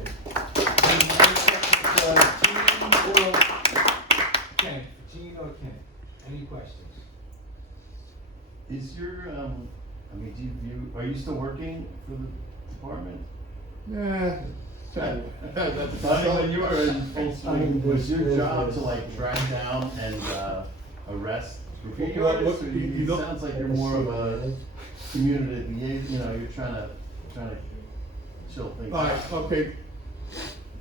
Gene or Ken, any questions? Is your, are you still working for the department? Nah. When you were in full swing, was your job to like track down and arrest graffiti artists? Or it sounds like you're more of a community liaison, you're trying to chill things out. All right, okay.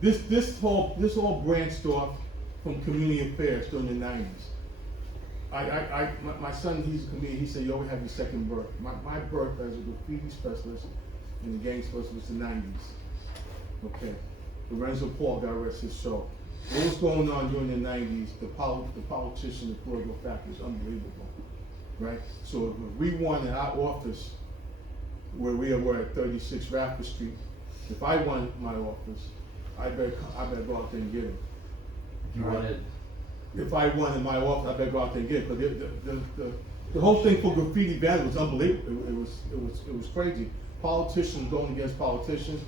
This all branched off from community affairs during the 90s. My son, he's a comedian. He said, "You always have your second birth." My birth as a graffiti specialist and the gang specialist was the 90s. Okay, Lorenzo Paul, God rest his soul. What was going on during the 90s? The politician, the political factor is unbelievable, right? So if we wanted our office, where we were at 36 Rapper Street, if I wanted my office, I better go out there and get it. You wanted. If I wanted my office, I better go out there and get it, because The whole thing for graffiti ban was unbelievable. It was crazy. Politicians going against politicians.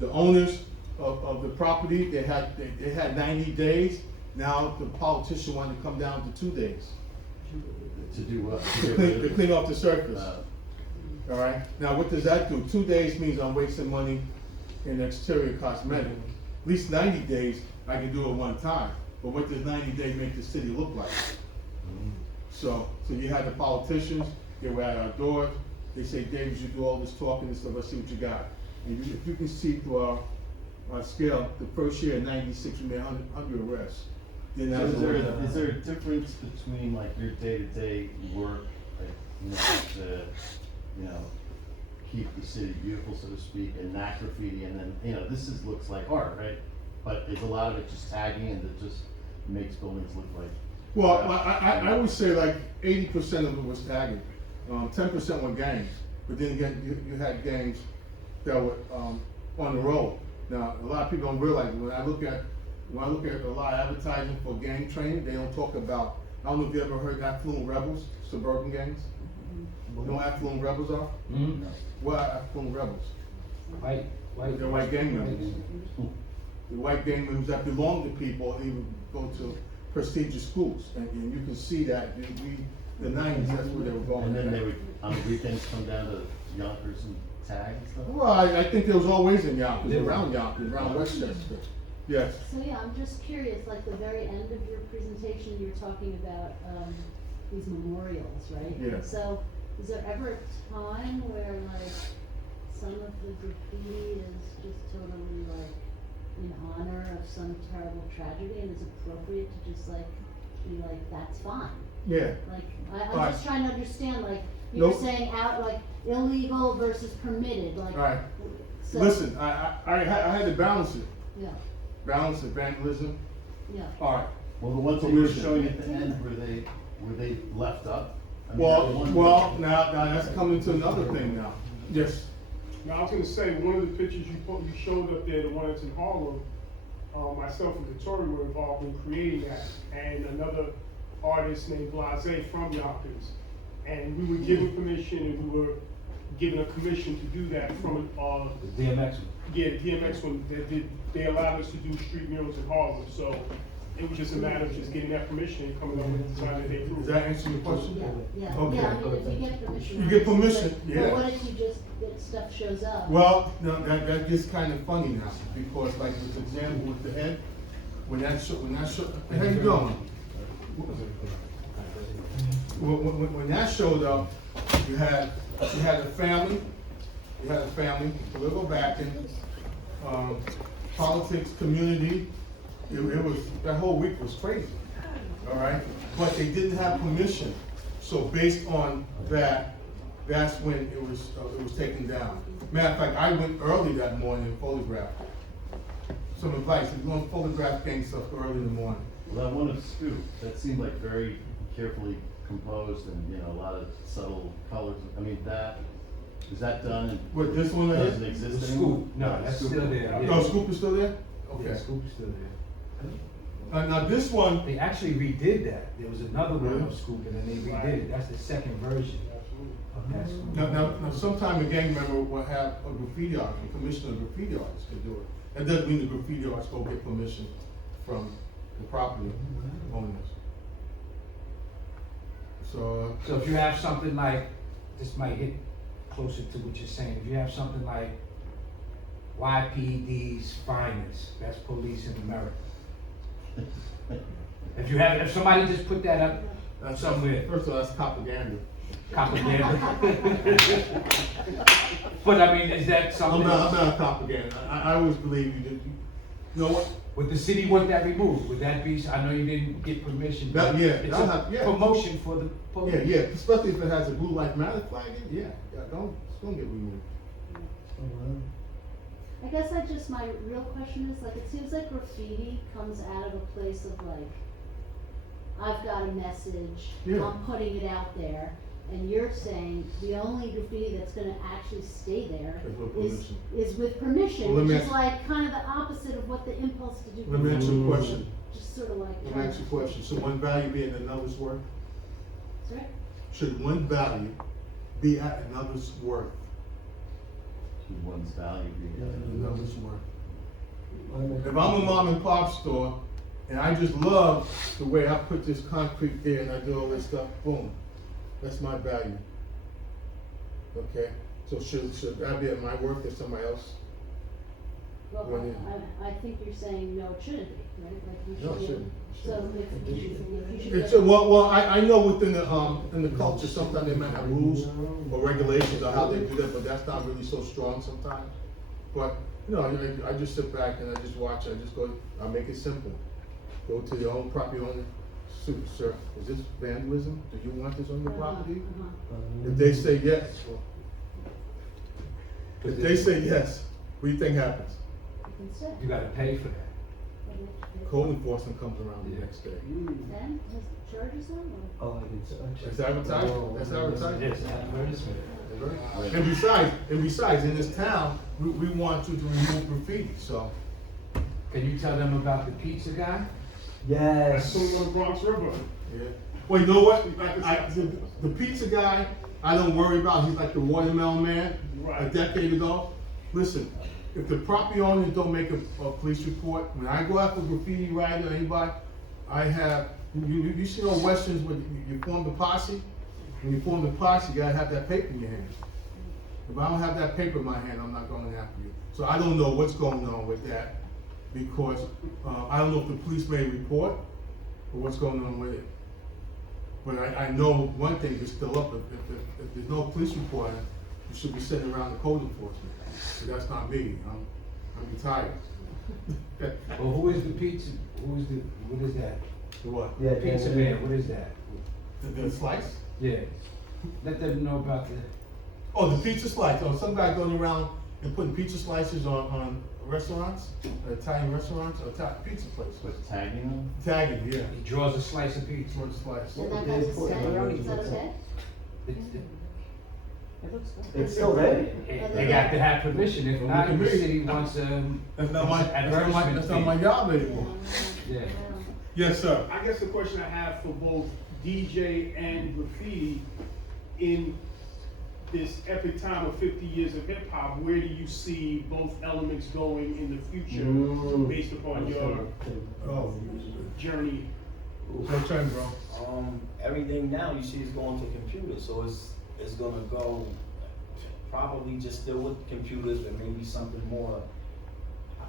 The owners of the property, they had 90 days. Now the politician wanted to come down to 2 days. To do what? To clean off the surface. All right. Now what does that do? 2 days means I'm wasting money in exterior cosmetic. At least 90 days I can do it one time. But what does 90 days make the city look like? So you had the politicians, they were at our doors, they say, David, you do all this talking and stuff, let's see what you got. And if you can see through our scale, the first year, 96, we made 100 arrests. Then So that's is there a difference between like your day-to-day work, like, to keep the city beautiful, so to speak, and not graffiti, and then, this looks like art, right? But is a lot of it just tagging and it just makes buildings look like? Well, I would say like 80% of it was tagging. 10% were gangs. But then again, you had gangs that were on the road. Now, a lot of people don't realize, when I look at a lot of advertising for gang training, they don't talk about, I don't know if you ever heard affluent rebels, suburban gangs? You know what affluent rebels are? Mm-hmm. What are affluent rebels? White. They're white gang members. The white gang members that belong to people, they would go to prestigious schools, and you can see that the 90s, that's where they were going. And then they would, on the weekends, come down to Yonkers and tag and stuff? Well, I think there was always in Yonkers, around Westchester. Yes. So yeah, I'm just curious, like the very end of your presentation, you were talking about these memorials, right? Yeah. So is there ever a time where like some of the graffiti is just totally like in honor of some terrible tragedy and it's appropriate to just like be like, that's fine? Yeah. Like, I'm just trying to understand, like, you were saying out, like, illegal versus permitted, like. Right. So, Listen, I had to balance it. Yeah, Balance it, vandalism, yeah. art. Well, the ones that you were showing at the end, were they left up? I mean, that one- Well, now that's coming to another thing now. Yes. Now, I was gonna say, one of the pictures you showed up there, the one that's in Harlem, myself and Victoria were involved in creating that, and another artist named Blase from Yonkers. And we were given permission, and we were given a commission to do that from, The DMX. yeah, the DMX one, they allowed us to do street murals in Harlem, so it was just a matter of just getting that permission and coming up with the design that they Does approved. that answer your question? Yeah, Okay. yeah, I mean, if you get permission. You get permission, but yeah. what if you just, get stuff shows up? Well, no, that gets kind of funny now, because like with the example with the head, when that show, how you doing? When that showed up, you had a family, political backing, politics, community. It was, that whole week was crazy, all right? But they didn't have permission, so based on that, that's when it was taken down. Matter of fact, I went early that morning and photographed. Some advice, if you want to photograph gang stuff early in the morning. Well, that one of Scoop, that seemed like very carefully composed and, a lot of subtle colors. I mean, is that done and What, this one right doesn't here? exist The anymore? Scoop, no, that's Scoop. still there. No, Scoop is still there? Yeah, Okay. Scoop is still there. Now this one, They actually redid that. There was another one of Scoop and then they redid it. That's the second version of that Scoop. now sometime a gang member will have a graffiti artist, a commission of graffiti artists to do it. That doesn't mean the graffiti artist go get permission from the property owners. So, So if you have something like, this might hit closer to what you're saying, if you have something like YPD's finest, best police in America. If somebody just put that up somewhere, first of all, that's propaganda. propaganda. But I mean, is that I'm something? not a propaganda. I always believe you know what? Would the city want that removed? Would that be, I know you didn't get permission. but That- yeah, It's that'll a have- yeah. promotion for the police. Yeah, especially if it has a Blue Lives Matter flag in it, it's gonna get removed. I guess my real question is, like, it seems like graffiti comes out of a place of like, I've got a message, Yeah. I'm putting it out there, and you're saying the only graffiti that's gonna actually stay there Is with is, permission. is with permission, Well, let which me is like kind of the opposite of what the impulse to do. Let me answer your graffiti question. is. Just sort of like. Let me ask you a question. So one value being another's worth? Sorry? should one value be at another's worth? Should one's value be? Another's worth. If I'm a mom and pop store, and I just love the way I put this concrete there and I do all this stuff, boom, that's my value. Okay, so should that be at my worth or somebody else? Well, When you- I think you're saying, no, it shouldn't be, right? Like, you No, it should be, shouldn't. so if you should It's, get. well, I know within the culture, sometimes they might have rules or regulations on how they do that, but that's not really so strong sometimes. But, you know, I just sit back and I just watch, I just go, I make it simple. Go to your own property owner, sir, is this vandalism? Do you want this on your property? If they say yes, what do you think happens? You gotta pay for that. Code enforcement comes around the next day. Then, has charges them, or? Oh, I didn't say. That's advertising, that's advertising. Yes, advertisement. And besides, in this town, we want you to remove graffiti, so. Can you tell them about the pizza guy? That's Yes. still on the Bronx River. Yeah. Well, you know what? The pizza guy, I don't worry about. He's like the watermelon man a Right. decade ago. Listen, if the property owners don't make a police report, when I go after graffiti writer or anybody, I have, you see those westerns when you form the posse? When you form the posse, you gotta have that paper in your hand. If I don't have that paper in my hand, I'm not going after you. So I don't know what's going on with that, because I don't know if the police made a report or what's going on with it. But I know one thing is still up. If there's no police report, you should be sitting around the code enforcement. But that's not me. I'm retired. Well, who is the pizza, what is that? The what? Yeah, Pizza yeah, man, what is that? The slice? Yeah. Let them know about the, Oh, the pizza slice. Oh, some guy going around and putting pizza slices on restaurants, Italian restaurants, or pizza places. With tagging them? Tagging, yeah. he draws a slice of pizza. Sort of slice. And that guy's a stay, is that okay? It's still there. They got to have permission, if not, if the city wants, That's not my job anymore. Yeah. Yes, sir. I guess the question I have for both DJ and graffiti, in this epic time of 50 years of hip hop, where do you see both elements going in the future based upon your Oh, journey? your turn, bro. Everything now you see is going to computers, so it's gonna go probably just still with computers, but maybe something more.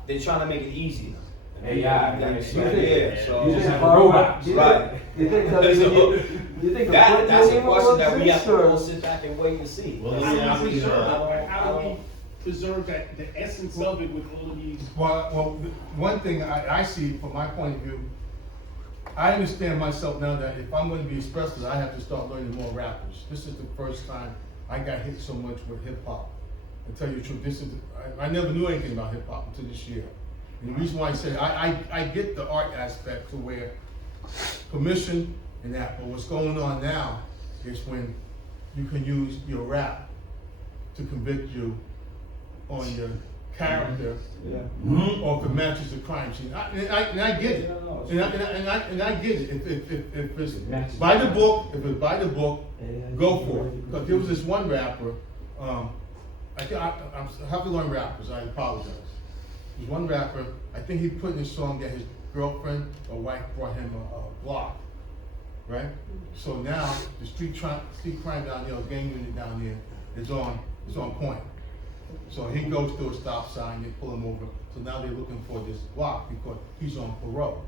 They're trying to make it easier. AI, Yeah, so You just have a robot. right. You think So, you think that's a the question that we have to all exist, sit back and wait and see. Well, How yeah, do we you know, how do we preserve the essence of it with all of these? Well, one thing I see from my point of view, I understand myself now that if I'm going to be expressive, I have to start learning more rappers. This is the first time I got hit so much with hip hop. I tell you the truth, I never knew anything about hip hop until this year. And the reason why I say I get the art aspect to where permission and that, but what's going on now is when you can use your rap to convict you on your character, or if it matches the crime scene. And I get it. And I get it. If it's by the book, go for it. Because there was this one rapper, I have to learn rappers, I apologize. There's one rapper, I think he put in his song that his girlfriend or wife brought him a block, right? So now the street crime down there, gang unit down there is on point. So he goes through a stop sign, they pull him over. So now they're looking for this block because he's on parole,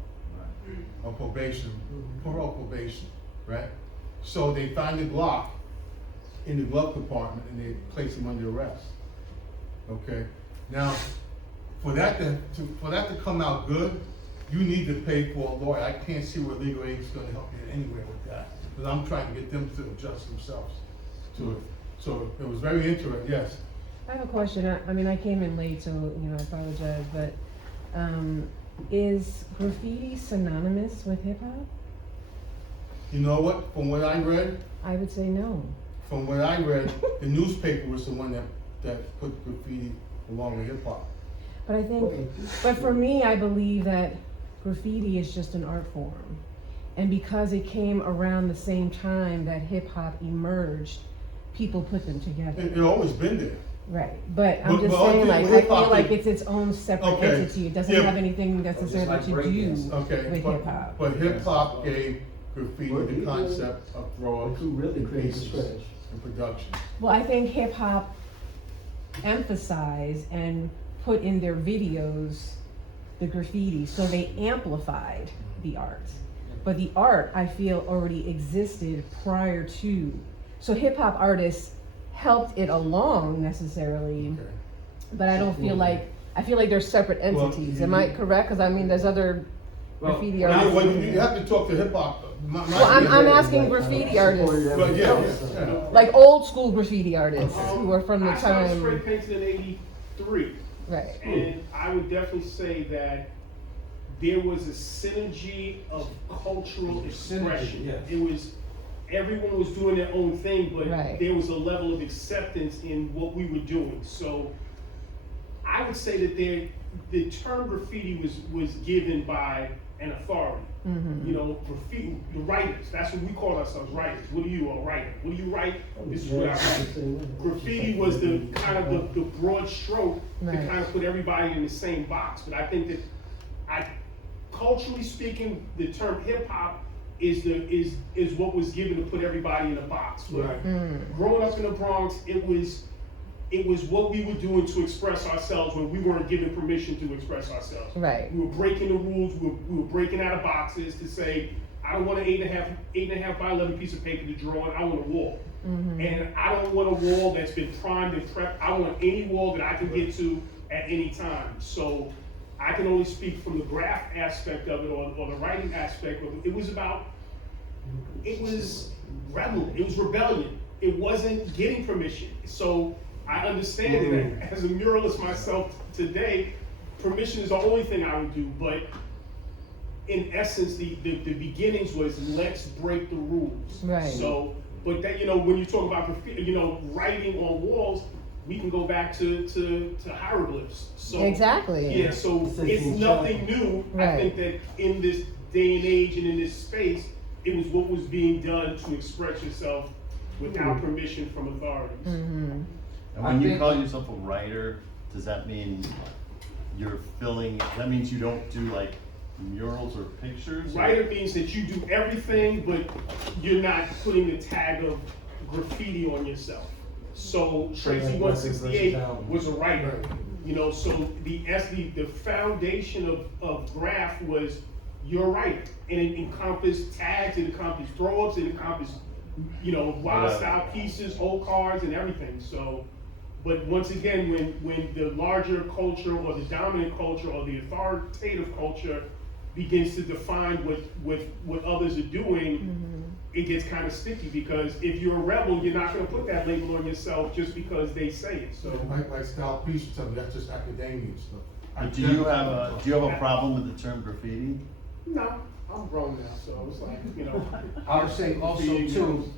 or probation, right? So they find the block in the glove compartment and they place him under arrest. Okay, now for that to come out good, you need to pay for a lawyer. I can't see where legal aid is going to help you anywhere with that, because I'm trying to get them to adjust themselves to it. So it was very interesting. Yes. I have a question. I mean, I came in late, so, I apologize, but is graffiti synonymous with hip hop? You know what? From what I read, I would say no. From what I read, the newspaper was the one that put graffiti along with hip hop. But I think, but for me, I believe that graffiti is just an art form. And because it came around the same time that hip hop emerged, people put them together. It always been there. Right, but I'm just But I saying, think like, with I hip-hop, feel like it- it's its own separate Okay, entity. It doesn't yeah. have anything necessarily like to do breakdance. Okay, with but, hip hop. but hip hop gave graffiti the concept of drawings Who really and creates the pieces trash? and production. Well, I think hip hop emphasized and put in their videos the graffiti, so they amplified the art. But the art, I feel, already existed prior to. So hip hop artists helped it along necessarily, Okay. but I don't feel like, I feel like they're separate Well, entities. Am I correct? Because I mean, there's other graffiti Well, artists. you have to talk to hip hop. Well, I'm asking graffiti artists, But yeah. like old school graffiti artists who are from the I started spray time, painting in '83, right? and I would definitely say that there was a synergy of cultural expression. yes. It was, everyone was doing their own thing, but Right. there was a level of acceptance in what we were doing. So I would say that the term graffiti was given by an authority. Mm-hmm. You know, graffiti, the writers, that's what we call ourselves, writers. What are you, a writer? What do you write? This is what I write. Graffiti was the kind of the broad stroke to Right. kind of put everybody in the same box. But I think that culturally speaking, the term hip hop is what was given to put everybody in a box. But growing up in the Bronx, it was what we were doing to express ourselves when we weren't given permission to express ourselves. Right. We were breaking the rules. We were breaking out of boxes to say, I don't want an 8.5 by 11 piece of paper to draw on. I want a wall. And I don't want a wall that's been primed and prepped. I want any wall that I can get to at any time. So I can only speak from the graph aspect of it or the writing aspect of it. It was rebel. It was rebellion. It wasn't getting permission. So I understand that as a muralist myself today, permission is the only thing I would do. But in essence, the beginnings was let's break the rules. Right. So, but that, when you talk about writing on walls, we can go back to hieroglyphs. So Exactly. yeah, so it's nothing new. Right. I think that in this day and age and in this space, it was what was being done to express yourself without permission from authorities. And when you call yourself a writer, does that mean you're that means you don't do like murals or pictures? Writer means that you do everything, but you're not putting the tag of graffiti on yourself. So Tracy 168 was a writer, so the foundation of graph was your writer. And it encompassed tags, it encompassed throw-ups, it encompassed, wild style pieces, old cards and everything. So, but once again, when the larger culture or the dominant culture or the authoritative culture begins to define what others are doing, it gets kind of sticky, because if you're a rebel, you're not going to put that label on yourself just because they say it. So, Like Scal Peace would tell me, that's just academia stuff. But do you have a problem with the term graffiti? no, I'm grown now, so it's like, I would say also too,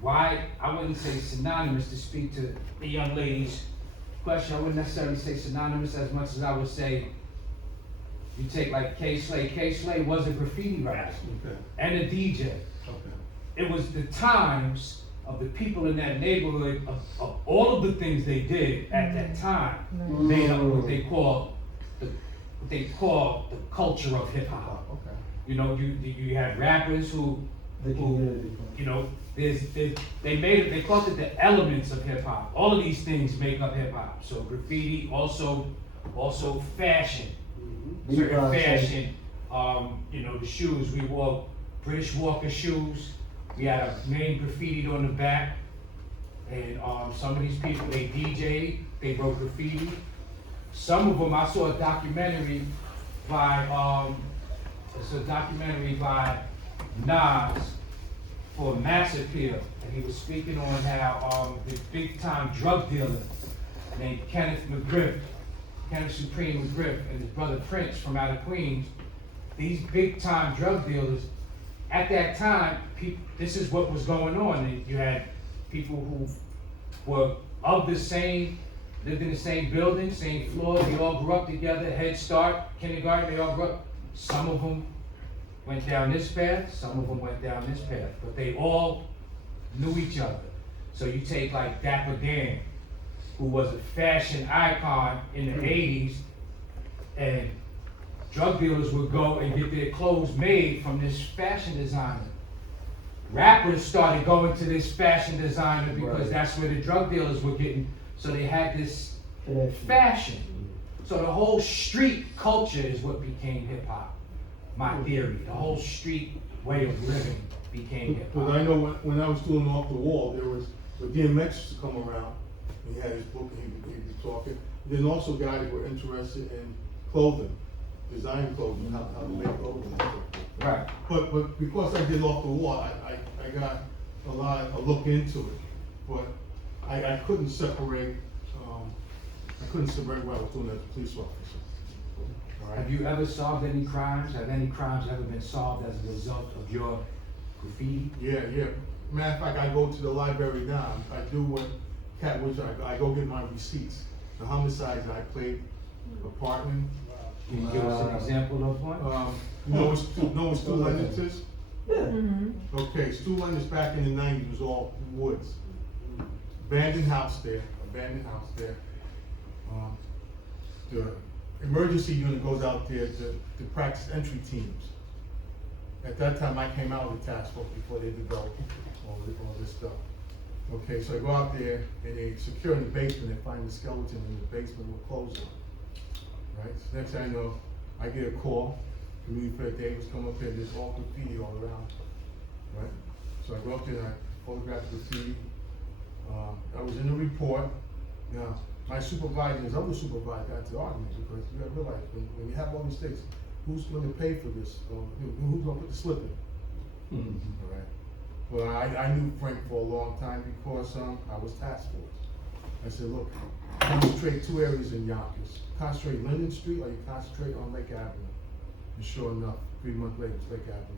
why, I wouldn't say synonymous to speak to the young lady's question. I wouldn't necessarily say synonymous as much as I would say, you take like K Slay was a graffiti writer and a DJ. It was the times of the people in that neighborhood, of all of the things they did at that time, made up what they call the culture of hip hop. You had rappers who they called it the elements of hip hop. All of these things make up hip hop. So graffiti, also fashion, certain fashion. The shoes, we wore British Walker shoes. We had a name graffitied on the back, and some of these people, they DJ'd, they wrote graffiti. Some of them, I saw a documentary by Nas for Mass Appeal, and he was speaking on how the big time drug dealer named Kenneth Supreme McGriff, and his brother Prince from out of Queens, these big time drug dealers, at that time, this is what was going on. You had people who were of the same, lived in the same building, same floor, they all grew up together, Head Start, kindergarten, they all grew up. Some of them went down this path, some of them went down this path, but they all knew each other. So you take like Dapper Dan, who was a fashion icon in the 80s, and drug dealers would go and get their clothes made from this fashion designer. Rappers started going to this fashion designer because that's where the drug dealers were getting, so they had this fashion. So the whole street culture is what became hip hop. My theory, the whole street way of living became hip hop. But I know when I was doing Off the Wall, there was, when DMX used to come around, and he had his book and he was talking. Then also guys were interested in clothing, design clothing, how to make clothing and so forth. Right. But because I did Off the Wall, I got a look into it. But I couldn't separate, what I was doing as a police officer. All right? Have you ever solved any crimes? Have any crimes ever been solved as a result of your graffiti? Yeah. Matter of fact, I go to the library now. I do what Cat Woods, I go get my receipts. The homicides I played, apartment. Can you give us an example of one? You know what Stu Leonard is? Okay, Stu Leonard's back in the 90s was all woods. Abandoned house there. The emergency unit goes out there to practice entry teams. At that time, I came out of the task force before they developed all this stuff. Okay, so I go out there and they secure in the basement and find the skeleton in the basement with clothes on. Right? So next thing I know, I get a call. Community Fred Davis come up here, there's all graffiti all around. Right? So I go up there and I photograph the graffiti. I was in the report. Now, my supervisor and his other supervisor got to argument because you gotta realize when you have all these things, who's gonna pay for this? Or who's gonna put the slip in? All right. Well, I knew Frank for a long time because I was task force. I said, look, concentrate two areas in Yonkers. Concentrate Linden Street or you concentrate on Lake Avenue. And sure enough, 3 months later, it's Lake Avenue.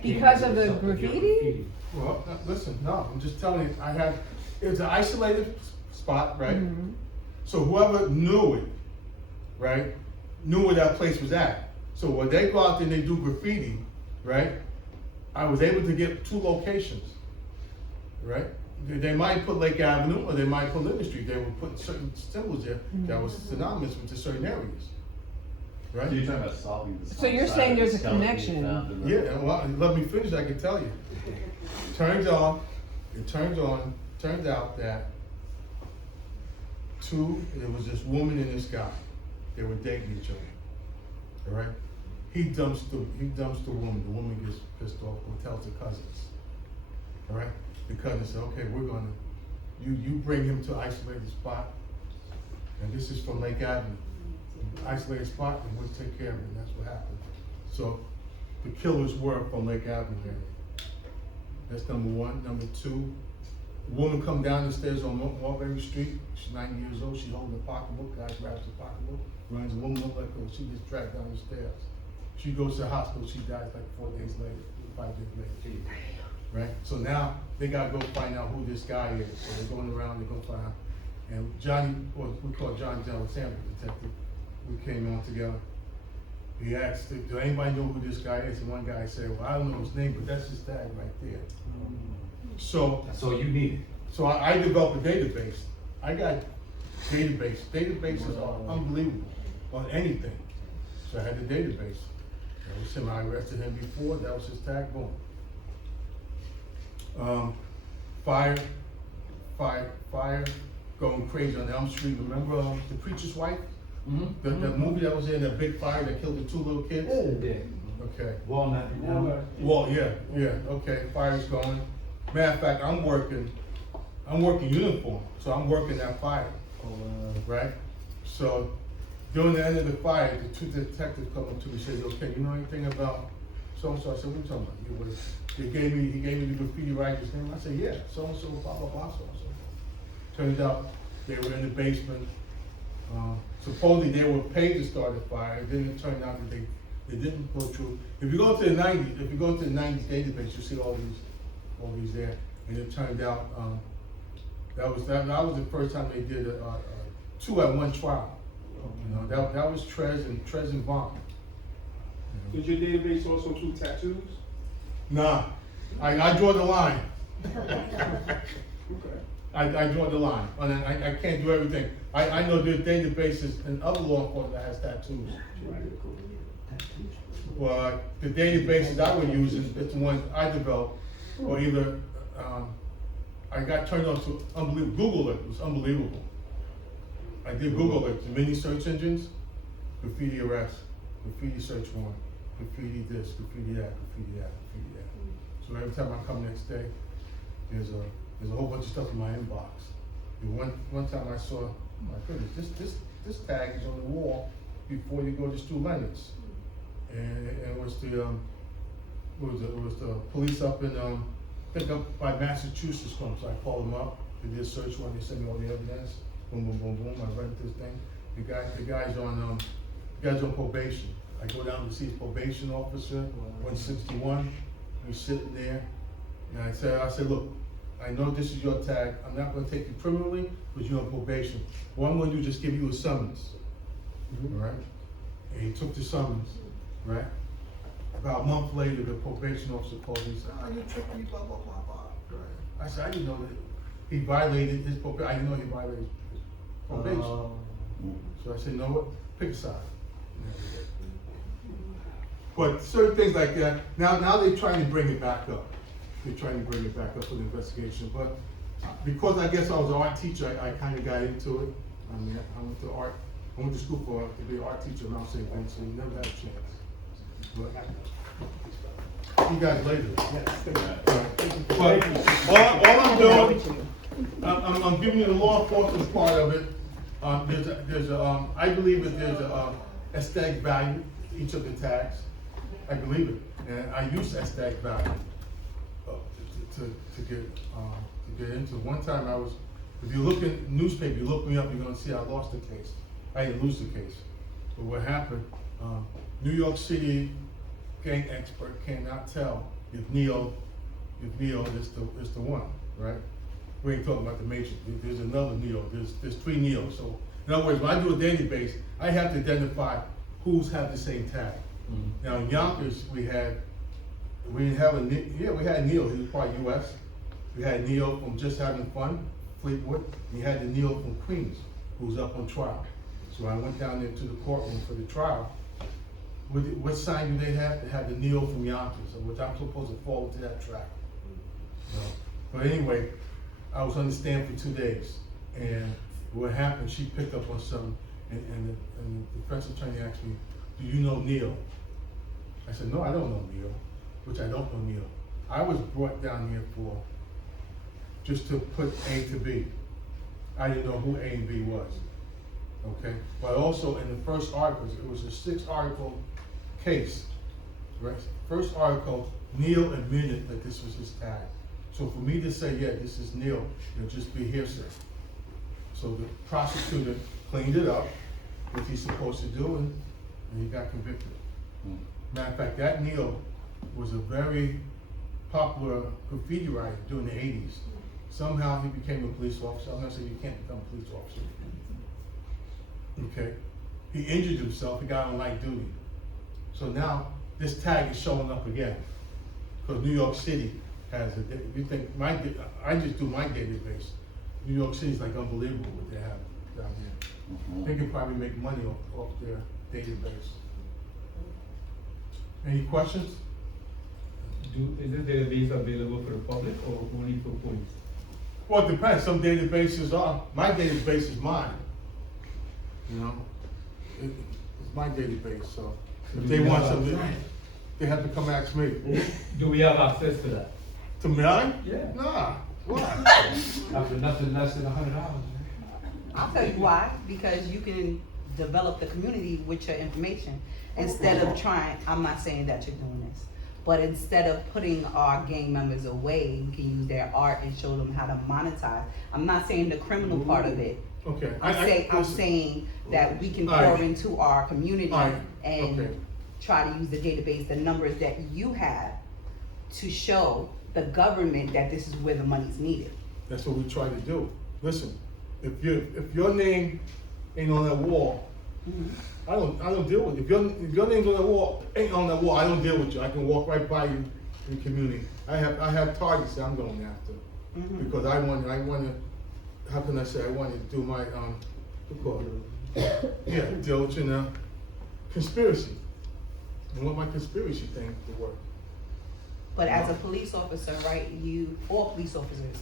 Because of the graffiti? Well, listen, no, I'm just telling you, it was an isolated spot, right? So whoever knew it, right, knew where that place was at. So when they go out there and they do graffiti, right, I was able to get 2 locations, right? They might put Lake Avenue or they might put Linden Street. They would put certain symbols there that was synonymous with the certain areas. Right? So you're talking about solving this. So you're saying there's a connection? Yeah, well, let me finish, I can tell you. Turns out that there was this woman and this guy. They were dating each other. All right? He dumps the woman. The woman gets pissed off and tells the cousins. All right? The cousins say, okay, you bring him to an isolated spot. And this is from Lake Avenue. Isolated spot, and we'll take care of it, and that's what happened. So the killers were from Lake Avenue area. That's number 1. Number 2, the woman come down the stairs on Mulberry Street. She's 90 years old. She's holding a pocketbook. Guy grabs the pocketbook, runs. The woman won't let go. She gets dragged down the stairs. She goes to the hospital. She dies like 4 days later, 5 days later. Right? So now they gotta go find out who this guy is. So they're going around. They're gonna find out. And Johnny, or we call Johnny Alexander, detective. We came on together. He asked, do anybody know who this guy is? And one guy said, well, I don't know his name, but that's his tag right there. So that's all you needed. So I developed a database. I got database. Databases are unbelievable on anything. So I had the database. That was him. I arrested him before. That was his tag. Boom. Fire going crazy on Elm Street. Remember The Preacher's Wife? The movie that was in, that big fire that killed the 2 little kids? Yeah. Okay. Walnut. Yeah, okay, fire's going. Matter of fact, I'm working uniform, so I'm working that fire. Right? So during the end of the fire, the 2 detectives come up to me and said, okay, you know anything about so-and-so? I said, what are you talking about? He gave me the graffiti writer's name. I said, yeah, so-and-so, blah, blah, blah, so-and-so. Turns out they were in the basement. Supposedly they were paid to start the fire. Then it turned out that they didn't go through. If you go to the 90s database, you see all these there. And it turned out that was the first time they did 2 at 1 trial. You know, that was Trez and Vaughn. Does your database also include tattoos? Nah, I draw the line. Okay. I draw the line, and I can't do everything. I know there's databases in other law enforcement that has tattoos. Well, the databases I was using, it's the ones I developed, or either, I got turned on to unbelievable, Google it was unbelievable. I did Google it, the mini search engines, graffiti arrest, graffiti search warrant, graffiti this, graffiti that, graffiti that, graffiti that. So every time I come next day, there's a whole bunch of stuff in my inbox. And one time I saw, oh my goodness, this tag is on the wall before you go to Stu Leonard's. And it was the police up in I think up by Massachusetts. So I called them up. They did a search warrant. They sent me all the evidence. Boom, boom, boom, boom. I rented this thing. The guy's on probation. I go down to see his probation officer, 161. He's sitting there, and I said, look, I know this is your tag. I'm not going to take you criminally, but you're on probation. What I'm going to do is just give you a summons, right? And he took the summons, right? About a month later, the probation officer called me and said, you tricked me, blah, blah, blah, blah. Right. I said, I didn't know that he violated his probation. I didn't know he violated his probation. So I said, you know what? Pick a side. But certain things like that, now they're trying to bring it back up. They're trying to bring it back up for the investigation. But because I guess I was an art teacher, I kind of got into it. I mean, I went to school to be an art teacher around St. Vincent, so you never had a chance. But see you guys later. But all I'm doing, I'm giving you the law enforcement part of it. I believe that there's a aesthetic value to each of the tags. I believe it, and I use aesthetic value to get into. One time if you look at newspaper, you look me up, you're gonna see I lost the case. I didn't lose the case. But what happened? New York City gang expert cannot tell if Neo is the one, right? We ain't talking about the Matrix. There's another Neo. There's 3 Neos. So in other words, when I do a database, I have to identify who's have the same tag. Mm-hmm. Now in Yonkers, we had Neo. He was part US. We had Neo from Just Having Fun, Fleetwood. And you had the Neo from Queens, who was up on trial. So I went down there to the courtroom for the trial. What sign do they have? They had the Neo from Yonkers, which I'm supposed to fall into that trap. But anyway, I was on the stand for 2 days, and what happened? She picked up on something, and the defense attorney asked me, "Do you know Neo?" I said, "No, I don't know Neo," which I don't know Neo. I was brought down here for just to put A to B. I didn't know who A and B was. Okay, but also in the first article, it was a 6-article case. Right? First article, Neil admitted that this was his tag. So for me to say, yeah, this is Neil, it'll just be hearsay. So the prosecutor cleaned it up, what he's supposed to do, and he got convicted. Matter of fact, that Neil was a very popular graffiti writer during the 80s. Somehow he became a police officer. I'm not saying you can't become a police officer. Okay, he injured himself, he got on light duty. So now this tag is showing up again. Because New York City has you think I just do my database. New York City's like unbelievable what they have down here. Mm-hmm. They can probably make money off their database. Any questions? Is this database available for the public or only for police? Well, it depends. Some databases are. My database is mine. You know, it's my database, so if they want something, they have to come ask me. Do we have access to that? To mine? Yeah. Nah. What? After nothing less than $100. I'll tell you why. Because you can develop the community with your information instead of trying. I'm not saying that you're doing this, but instead of putting our gang members away, we can use their art and show them how to monetize. I'm not saying the criminal part of it. Okay. I'm saying that we can pour into our community and try to use the database, the numbers that you have, to show the government that this is where the money's needed. That's what we try to do. Listen, if your name ain't on that wall, I don't deal with it. If your name's on the wall, ain't on the wall, I don't deal with you. I can walk right by you in the community. I have targets that I'm going after. Because I want to, how can I say, I want to do my, diligent, conspiracy. I want my conspiracy thing to work. But as a police officer, right, all police officers,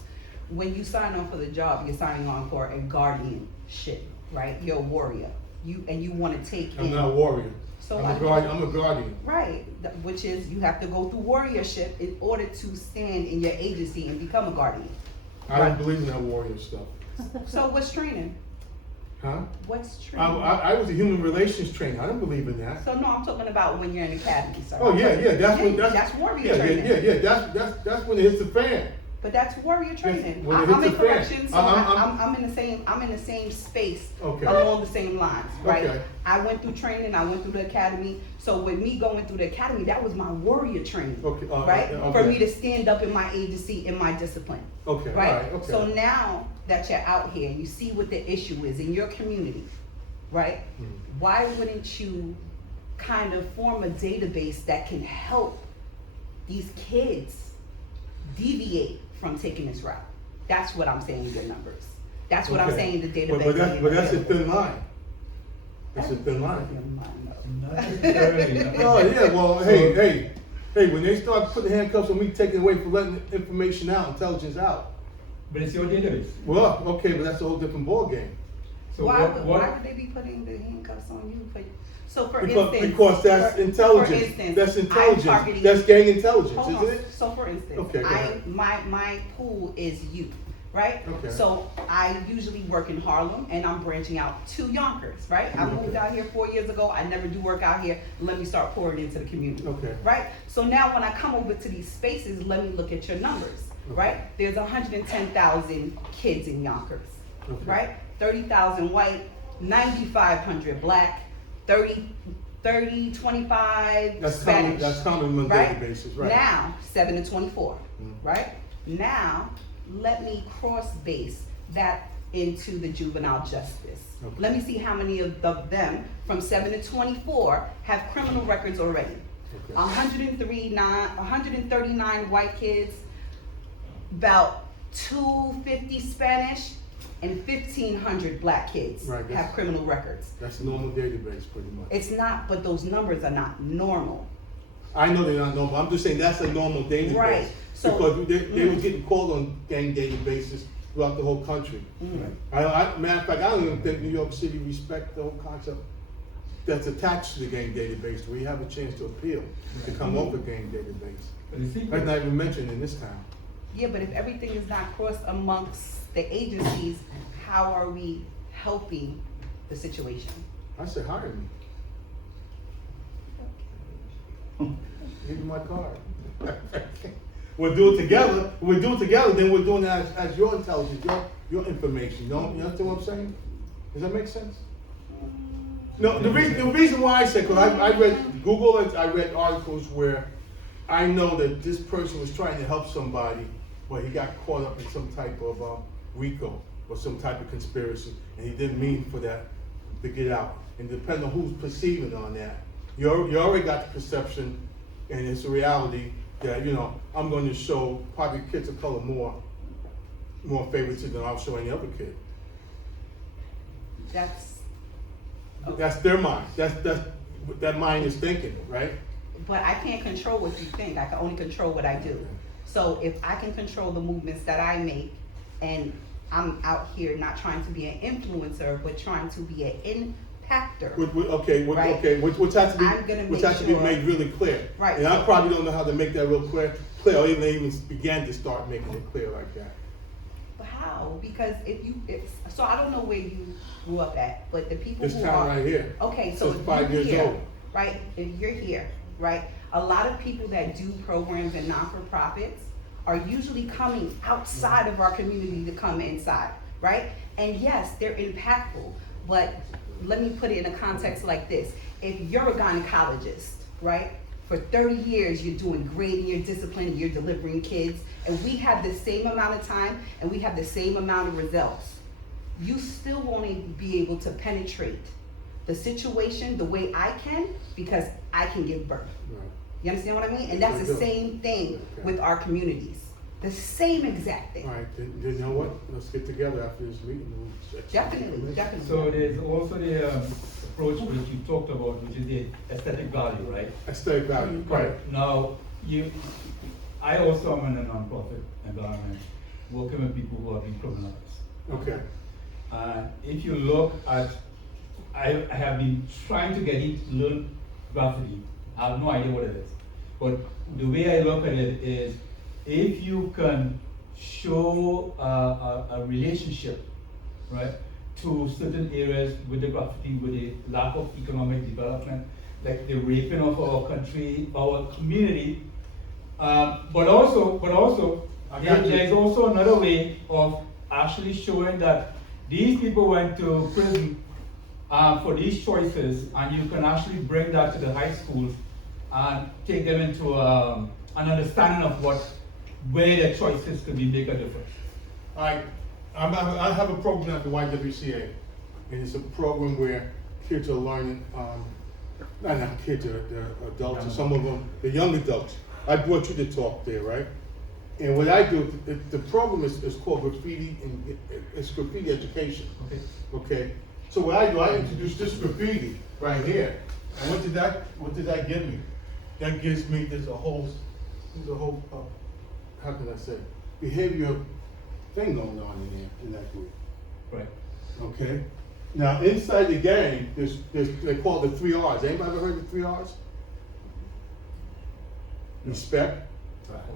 when you sign on for the job, you're signing on for a guardianship, right? You're a warrior. You want to take I'm not a warrior. So I'm a guardian. Right, which is you have to go through warriorship in order to stand in your agency and become a guardian. I don't believe in that warrior stuff. So what's training? Huh? What's training? I was a human relations trainer. I don't believe in that. So no, I'm talking about when you're in academy, sir. Oh yeah, That's warrior training. That's when it hits the fan. But that's warrior training. When it I'm hits in the fan. corrections, so I'm in the same space Okay. along the same lines, right? Okay. I went through training, I went through the academy. So with me going through the academy, that was my warrior training, Okay. right? Okay. For me to stand up in my agency, in my discipline. Okay. Right? All right. Okay. So now that you're out here, you see what the issue is in your community, right? Why wouldn't you kind of form a database that can help these kids deviate from taking this route? That's what I'm saying in your numbers. That's what I'm saying in the database. But that's a thin line. That's a thin line. Oh yeah, well, hey, when they start putting handcuffs on me, taking away for letting information out, intelligence out. But it's your database. Well, okay, but that's a whole different ballgame. So why what? would they be putting the handcuffs on you? Because that's intelligence. That's intelligence. That's gang intelligence, isn't it? So for instance, Okay, go ahead. my pool is youth, right? Okay. So I usually work in Harlem and I'm branching out to Yonkers, right? I moved out here 4 years ago. I never do work out here. Let me start pouring into the community. Okay. Right? So now when I come over to these spaces, let me look at your numbers, right? There's 110,000 kids in Yonkers, right? 30,000 white, 9,500 black, 30, 25 That's Spanish. That's common on a right? daily basis, right? Now, 7 to 24, right? Now, let me cross base that into the juvenile justice. Okay. Let me see how many of them from 7 to 24 have criminal records already. Okay. 139 white kids, about 250 Spanish, and 1,500 black kids have criminal records. That's a normal database, pretty much. It's not, but those numbers are not normal. I know they're not normal. I'm just saying that's a normal database. Right. So, because they were getting called on gang databases throughout the whole country. Matter of fact, I don't even think New York City respect the whole concept that's attached to the gang database, where you have a chance to appeal to come off a gang database. That's not even mentioned in this town. Yeah, but if everything is not crossed amongst the agencies, how are we helping the situation? I said, hire me. Give me my card. We'll do it together. We'll do it together, then we're doing it as your intelligence, your information. You understand what I'm saying? Does that make sense? No, the reason why I said, because I read Google and I read articles where I know that this person was trying to help somebody, but he got caught up in some type of RICO or some type of conspiracy, and he didn't mean for that to get out. And depending on who's perceiving on that, you already got the perception, and it's a reality that, I'm going to show probably kids of color more favoritism than I'll show any other kid. That's their mind. That mind is thinking, right? But I can't control what you think. I can only control what I do. So if I can control the movements that I make, and I'm out here not trying to be an influencer, but trying to be an impactor. Which has to be made really clear. Right. And I probably don't know how to make that real clear, or even began to start making it clear like that. But how? Because so I don't know where you grew up at, but the people This town right here. Okay, so Since 5 years here, old. right? If you're here, right? A lot of people that do programs and non-for-profits are usually coming outside of our community to come inside, right? And yes, they're impactful, but let me put it in a context like this. If you're a gynecologist, right? For 30 years, you're doing great in your discipline, and you're delivering kids, and we have the same amount of time and we have the same amount of results. You still won't be able to penetrate the situation the way I can because I can give birth. Right. You understand what I mean? And that's I the do. same thing Okay. with our communities. The same exact thing. All right, then you know what? Let's get together after this meeting. And we'll exchange Definitely, information. definitely. So there's also the approach which you talked about, which is the aesthetic value, right? Aesthetic value, right. Now, I also am in a non-profit environment, working with people who have been criminalized. Okay. If you look at, I have been trying to get him to learn graffiti. I have no idea what it is. But the way I look at it is, if you can show a relationship, right, to certain areas with the graffiti, with the lack of economic development, like the raping of our country, our community, but also, there's also another way of actually showing that these people went to prison for these choices, and you can actually bring that to the high schools and take them into an understanding of where their choices could make a difference. I have a program at the YWCA, and it's a program where kids are learning, not kids, they're adults, and some of them, the young adults. I brought you to talk there, right? And what I do, the program is called graffiti, and it's graffiti education. Okay. Okay. So what I do, I introduce this graffiti right here. And what did that give me? That gives me, there's a whole, how can I say, behavior thing going on in there, in that group. Right. Okay. Now inside the gang, they call it the 3 R's. Anybody ever heard of the 3 R's? Respect,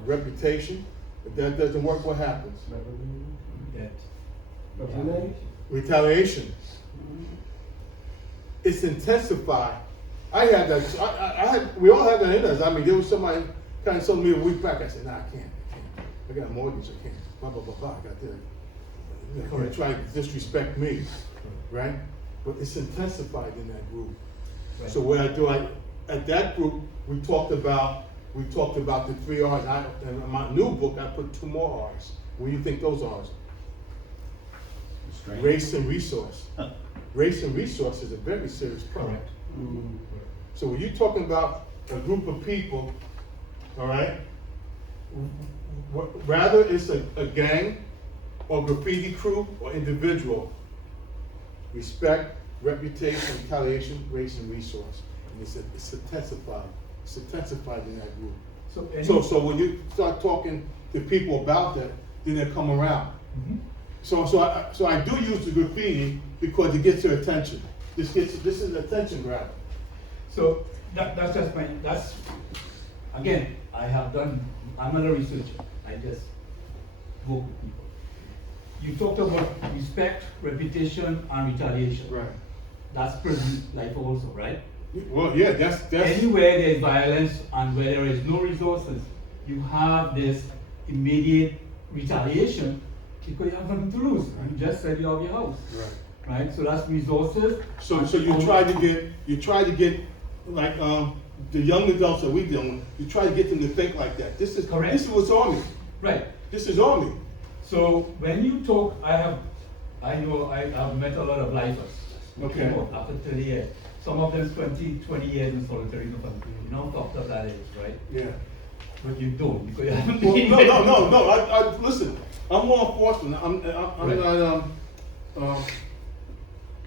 reputation. If that doesn't work, what happens? Retaliation. It's intensified. I had that. We all had that in us. I mean, there was somebody kind of told me a week back. I said, "Nah, I can't. I got a mortgage. I can't. Blah blah blah blah. I got that. They're trying to disrespect me, right? But it's intensified in that group. Right. So what I do, at that group, we talked about the 3 R's. In my new book, I put 2 more R's. What do you think those are? Race and resource. Race and resource is a very serious problem. Mm-hmm. So when you're talking about a group of people, all right, rather it's a gang or graffiti crew or individual, respect, reputation, retaliation, race, and resource. And it's intensified. It's intensified in that group. So when you start talking to people about that, then they come around. Mm-hmm. So I do use the graffiti because it gets their attention. This is an attention grabber. So that's just again, I'm not a researcher. I just work with people. You talked about respect, reputation, and retaliation. Right. That's prison life also, right? Well, yeah, that's anywhere there's violence and where there is no resources, you have this immediate retaliation because you have nothing to lose. You just said you have your house. Right. Right? So that's resources. So you try to get like the young adults that we deal with, you try to get them to think like that. This is correct. This is what's Army. Right. This is Army. So when you talk, I've met a lot of lifers. Okay. After 30 years. Some of them 20 years in solitary confinement. You know how tough that is, right? Yeah. But you don't because you haven't Well, been no. I listen. I'm law enforcement. I'm right. not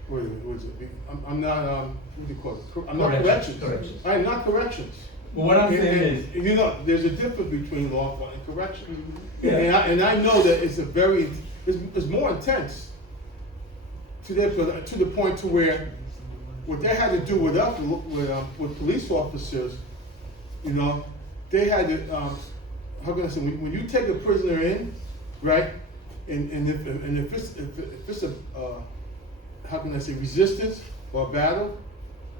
what is it? I'm not what do you call it? I'm not corrections. I'm not corrections. Well, what I'm saying is, you know, there's a difference between law enforcement and corrections. Yeah. And I know that it's more intense to the point to where what they had to do with us, with police officers, you know, they had to, how can I say, when you take a prisoner in, right, and if it's a, how can I say, resistance or a battle,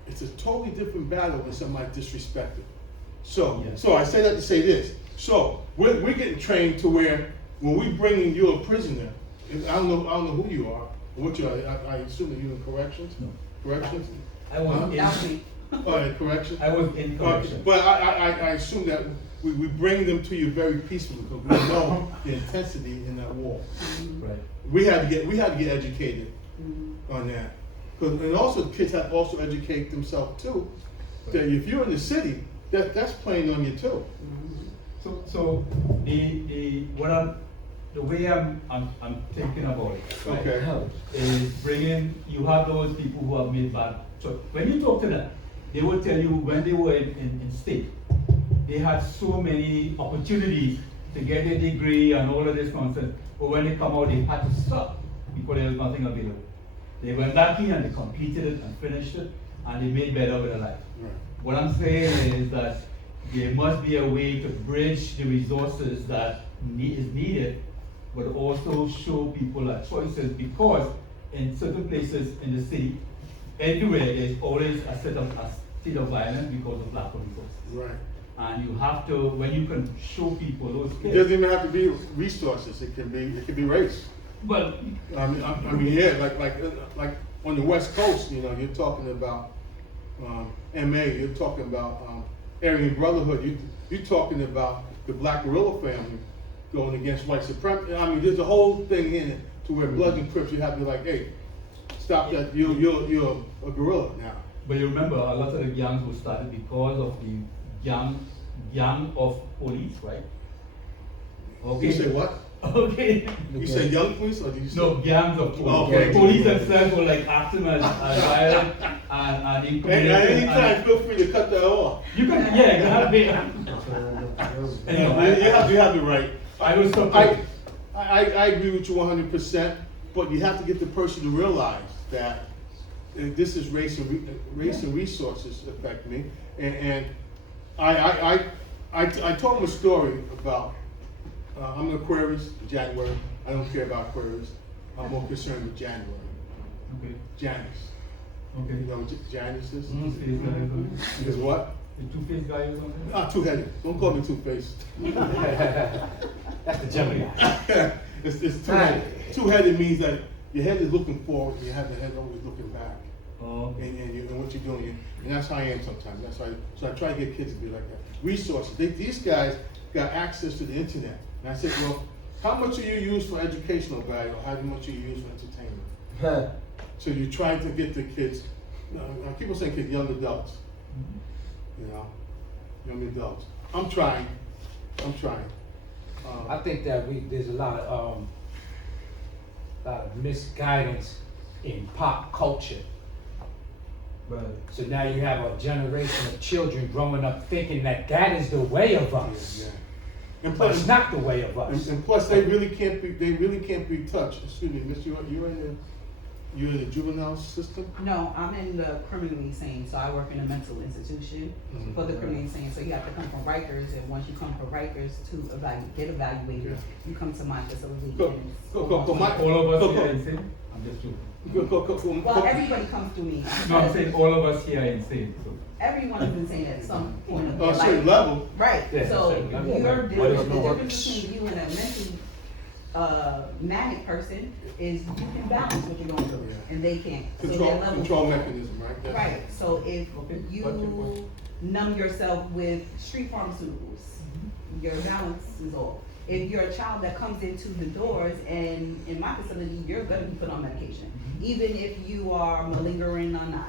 it's a totally different battle when somebody disrespected. So, yes. So I say that to say this. So we're getting trained to where when we bring in you a prisoner, I don't know who you are, what you are. I assume that you're in corrections. No. Corrections. I was corrections. I was in corrections. But I assume that we bring them to you very peacefully because we know the intensity in that war. Right. We had to get educated on that. and also kids have to also educate themselves too, that if you're in the city, that's playing on you too. So the way I'm thinking about it, right, Okay. is bringing, you have those people who have made bad, so when you talk to them, they will tell you when they were in state, they had so many opportunities to get a degree and all of this nonsense, but when they come out, they had to stop because there was nothing available. They went back in and they completed it and finished it, and they made better with their life. Right. What I'm saying is that there must be a way to bridge the resources that is needed, but also show people that choices, because in certain places in the city, everywhere there's always a state of violence because of lack of resources. Right. And you have to, when you can show people those It kids. doesn't even have to be resources. It can be race. Well, I mean, yeah, like on the West Coast, you know, you're talking about MA. You're talking about Aryan Brotherhood. You're talking about the Black Guerrilla family going against white supremacy. I mean, there's a whole thing in it to where Bloods and Crips, you have to be like, hey, stop that. You're a guerrilla now. But you remember, a lot of the gangs were started because of the gang of police, right? Okay. You say what? Okay. You say young police, or did you say? No, gangs of police. Okay. Police themselves were like acting as violent and incriminating. And anytime, feel free to cut that off. You can, yeah, you have to. Anyway, you have the right. I was so I agree with you 100%, but you have to get the person to realize that this is race and resources affect me, and I told him a story about I'm an Aquarius, January. I don't care about Aquarius. I'm more concerned with January. Okay. Janus. Okay. You know what Janus is? Mm-hmm. Is what? The two-faced guy or something? Ah, two-headed. Don't call me two-faced. That's the Gemini. It's two-headed. Two-headed means that your head is looking forward and you have the head always looking back. Oh. And what you're doing, and that's how I am sometimes. That's why. So I try to get kids to be like that. Resources. These guys got access to the internet. And I said, well, how much do you use for educational value, or how much do you use for entertainment? So you're trying to get the kids. I keep on saying kids, young adults. You know, young adults. I'm trying. I think that there's a lot of misguidance in pop culture. Right. So now you have a generation of children growing up thinking that is the way of us. Yeah. And But plus, it's not the way of us. and plus, they really can't be touched. Excuse me, Miss, you're in the juvenile system. No, I'm in the criminally sane, so I work in a mental institution for the criminally sane. So you have to come from Rikers, and once you come from Rikers to get evaluated, you come to my facility. All of us here insane? I'm just joking. Well, everybody comes through me. No, I'm saying all of us here are insane. So. Everyone is insane at some point of their On a certain life. level. Right. Yeah, So certain level. the But it's difference between you and a mentally manic person is you can balance what you're going through, and they can't. So their level. Control mechanism, right? That's Right. So if Okay, you what's your point? numb yourself with street pharmaceuticals, your balance is off. If you're a child that comes into the doors, and in my facility, you're going to be put on medication, even if you are malingering or not.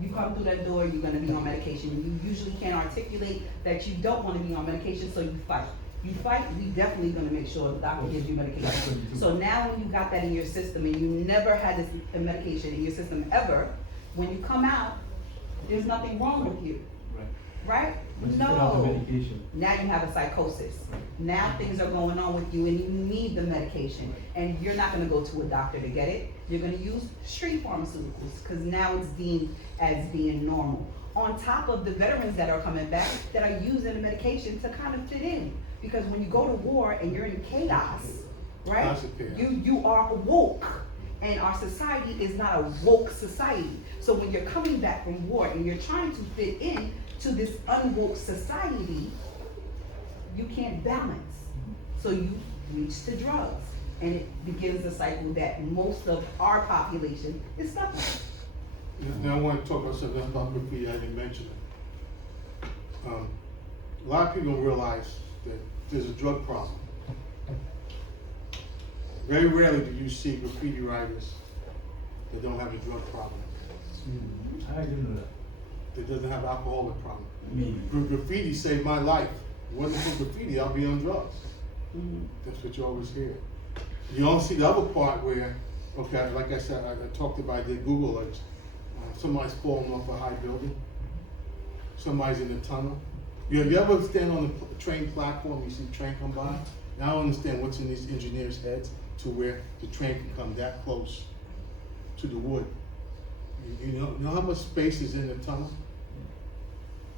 You come through that door, you're going to be on medication. You usually can't articulate that you don't want to be on medication, so you fight. You fight, we definitely going to make sure the doctor gives you medication. So now when you got that in your system and you never had this medication in your system ever, when you come out, there's nothing wrong with you. Right? But you put out the medication. Now you have a psychosis. Now things are going on with you and you need the medication. And you're not gonna go to a doctor to get it. You're gonna use street pharmaceuticals because now it's deemed as being normal. On top of the veterans that are coming back that are using the medication to kind of fit in. Because when you go to war and you're in chaos, right? You are woke. And our society is not a woke society. So when you're coming back from war and you're trying to fit in to this unwoke society, you can't balance. So you reach to drugs. And it begins a cycle that most of our population is stuck in. Now I want to talk about something about graffiti I didn't mention. A lot of people don't realize that there's a drug problem. Very rarely do you see graffiti writers that don't have a drug problem. I didn't know that. That doesn't have alcoholic problem. Maybe. Graffiti saved my life. If it wasn't for graffiti, I'll be on drugs. That's what you always hear. You don't see the other part where, okay, like I said, I talked about, I did Google it. Somebody's falling off a high building. Somebody's in a tunnel. You ever stand on the train platform, you see the train come by? Now I don't understand what's in these engineers' heads to where the train can come that close to the wood. You know how much space is in the tunnel?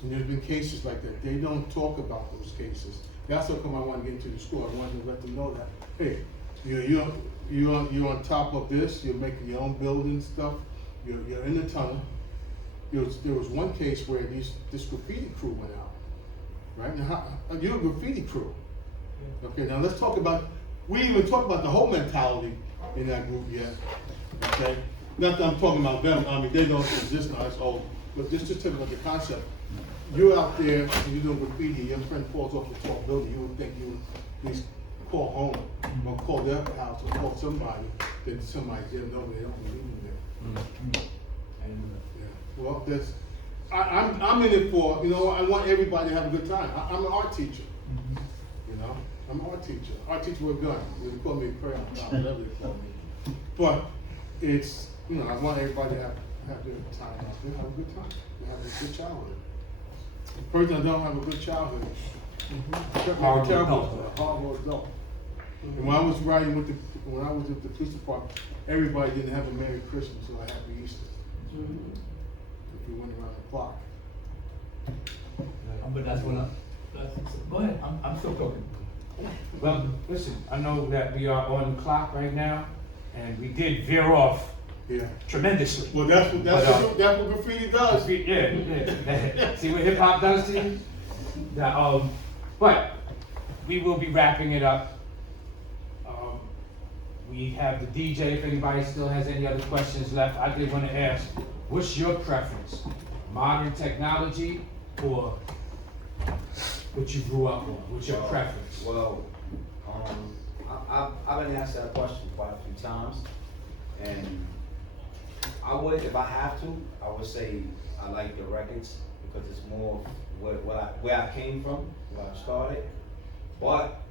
And there's been cases like that. They don't talk about those cases. That's how come I want to get into the school. I wanted to let them know that. Hey, you're on top of this. You're making your own building stuff. You're in the tunnel. There was one case where this graffiti crew went out. Right now, you're a graffiti crew. Okay, now let's talk about. We didn't even talk about the whole mentality in that group yet. Okay, not that I'm talking about them. I mean, they don't exist now. It's old. But just talk about the concept. You're out there and you're doing graffiti. Your friend falls off the tall building. You would think you would at least call home or call their house or call somebody. Then somebody's there. No, they don't believe in there. Yeah. Well, that's. I'm in it for. I want everybody to have a good time. I'm an art teacher. I'm an art teacher. Art teacher with a gun. They call me a crayon, whatever they call me. But it's, I want everybody to have their time out there, have a good time, to have a good childhood. The person that don't have a good childhood, horrible adult. And when I was riding when I was with the police department, everybody didn't have a Merry Christmas or a Happy Easter. If we went around the clock. But that's when go ahead, I'm still talking. Well, listen, I know that we are on the clock right now, and we did veer off tremendously. Well, that's what graffiti does. Yeah. See what hip hop does to you? But we will be wrapping it up. We have the DJ, if anybody still has any other questions left. I did want to ask, what's your preference? Modern technology or what you grew up on? What's your preference? Well, I've been asked that question quite a few times, and I would, if I have to, I would say I like the records because it's more where I came from, where I started. But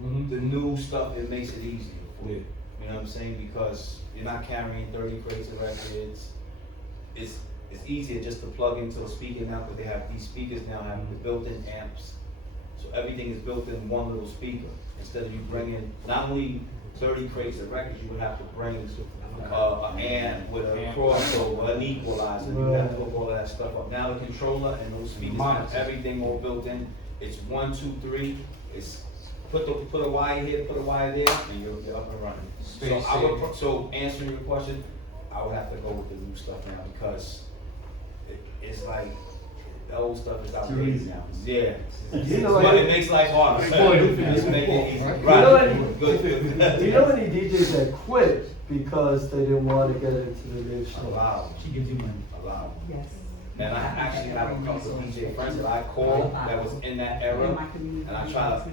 the new stuff, it makes it easier for you. You know what I'm saying? Because you're not carrying 30 crates of records. It's easier just to plug into a speaker now because they have these speakers now having the built-in amps. So everything is built in one little speaker. Instead of you bringing not only 30 crates of records, you would have to bring an amp with a crossover, an equalizer. You have to hook all of that stuff up. Now the controller and those speakers have everything all built in. It's 1, 2, 3. It's put a wire here, put a wire there, and you're up and running. So answering your question, I would have to go with the new stuff now because it's like the old stuff is outdated now. Yeah, but it makes life harder. Just make it easy. Right. Good. Do you know any DJs that quit because they didn't want to get into the new stuff? Wow. She gives you money. Wow. Yes. And I actually have a couple of DJ friends that I call that was in that era, and I try to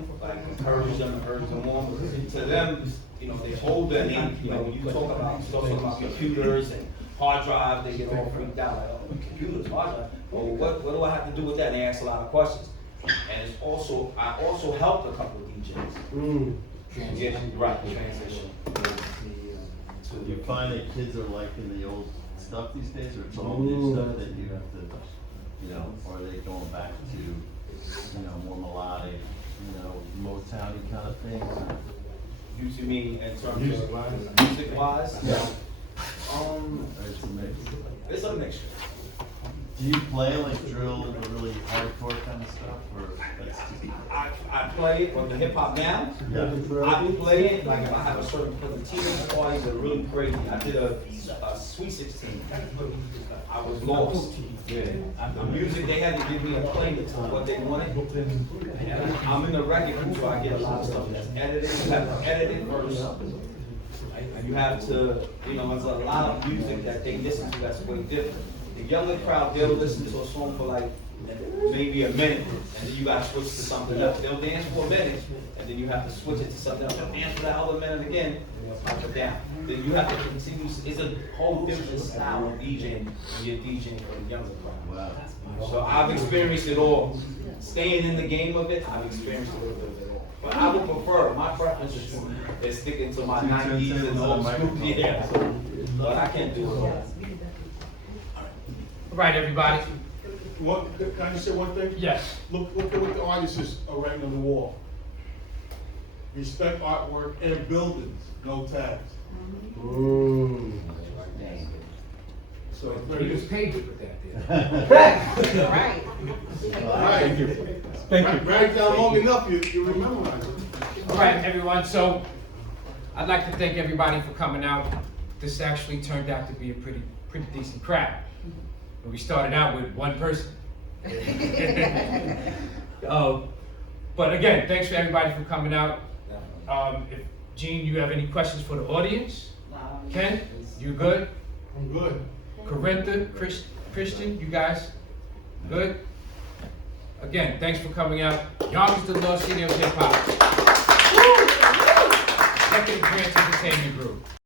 encourage them on. To them, they hold their name. When you talk about computers and hard drives, they get all freaked out. Like, oh, computers, hard drive. Well, what do I have to do with that? And they ask a lot of questions. And I also helped a couple of DJs. Transition. So do you find that kids are liking the old stuff these days, or it's all new stuff that you have to, or are they going back to, more melodic, Motown-y kind of things? You see me in terms of music-wise? Yeah. It's a mix. It's a mixture. Do you play like drill and the really hardcore kind of stuff, or that's just... I play it on the hip hop now. Yeah. I play it like if I have a certain teenage parties that are really crazy. I did a Sweet 16. I was lost. Yeah. The music, they had to give me a playlist of what they wanted. And I'm in the record group, so I get a lot of stuff that's edited. You have to edit it first. You have to, there's a lot of music that they listen to that's way different. The younger crowd, they'll listen to a song for like maybe a minute, and then you gotta switch to something else. They'll dance for a minute, and then you have to switch it to something else. They'll dance for the other minute again, and they'll pop it down. Then you have to continue, it's a whole different style of DJing when you're DJing for the younger crowd. Wow. So I've experienced it all. Staying in the game of it, I've experienced a little bit of it all. But I would prefer, my preference is sticking to my 90s and old school. Yeah. But I can't do it all. All right, everybody. Can I just say one thing? Yes. Look at what the artists are writing on the wall. Respect artwork and buildings, no tags. Ooh. So He was paid to put that there. Right. All right. Thank you. Write it down long enough, you memorize it. All right, everyone, so I'd like to thank everybody for coming out. This actually turned out to be a pretty decent crowd. And we started out with one person. But again, thanks for everybody for coming out. If Gene, you have any questions for the audience? Ken, you good? I'm good. Corintha, Christian, you guys good? Again, thanks for coming out. Yonkers, the Lost City of Hip Hop. Executive Branch Entertainment Group.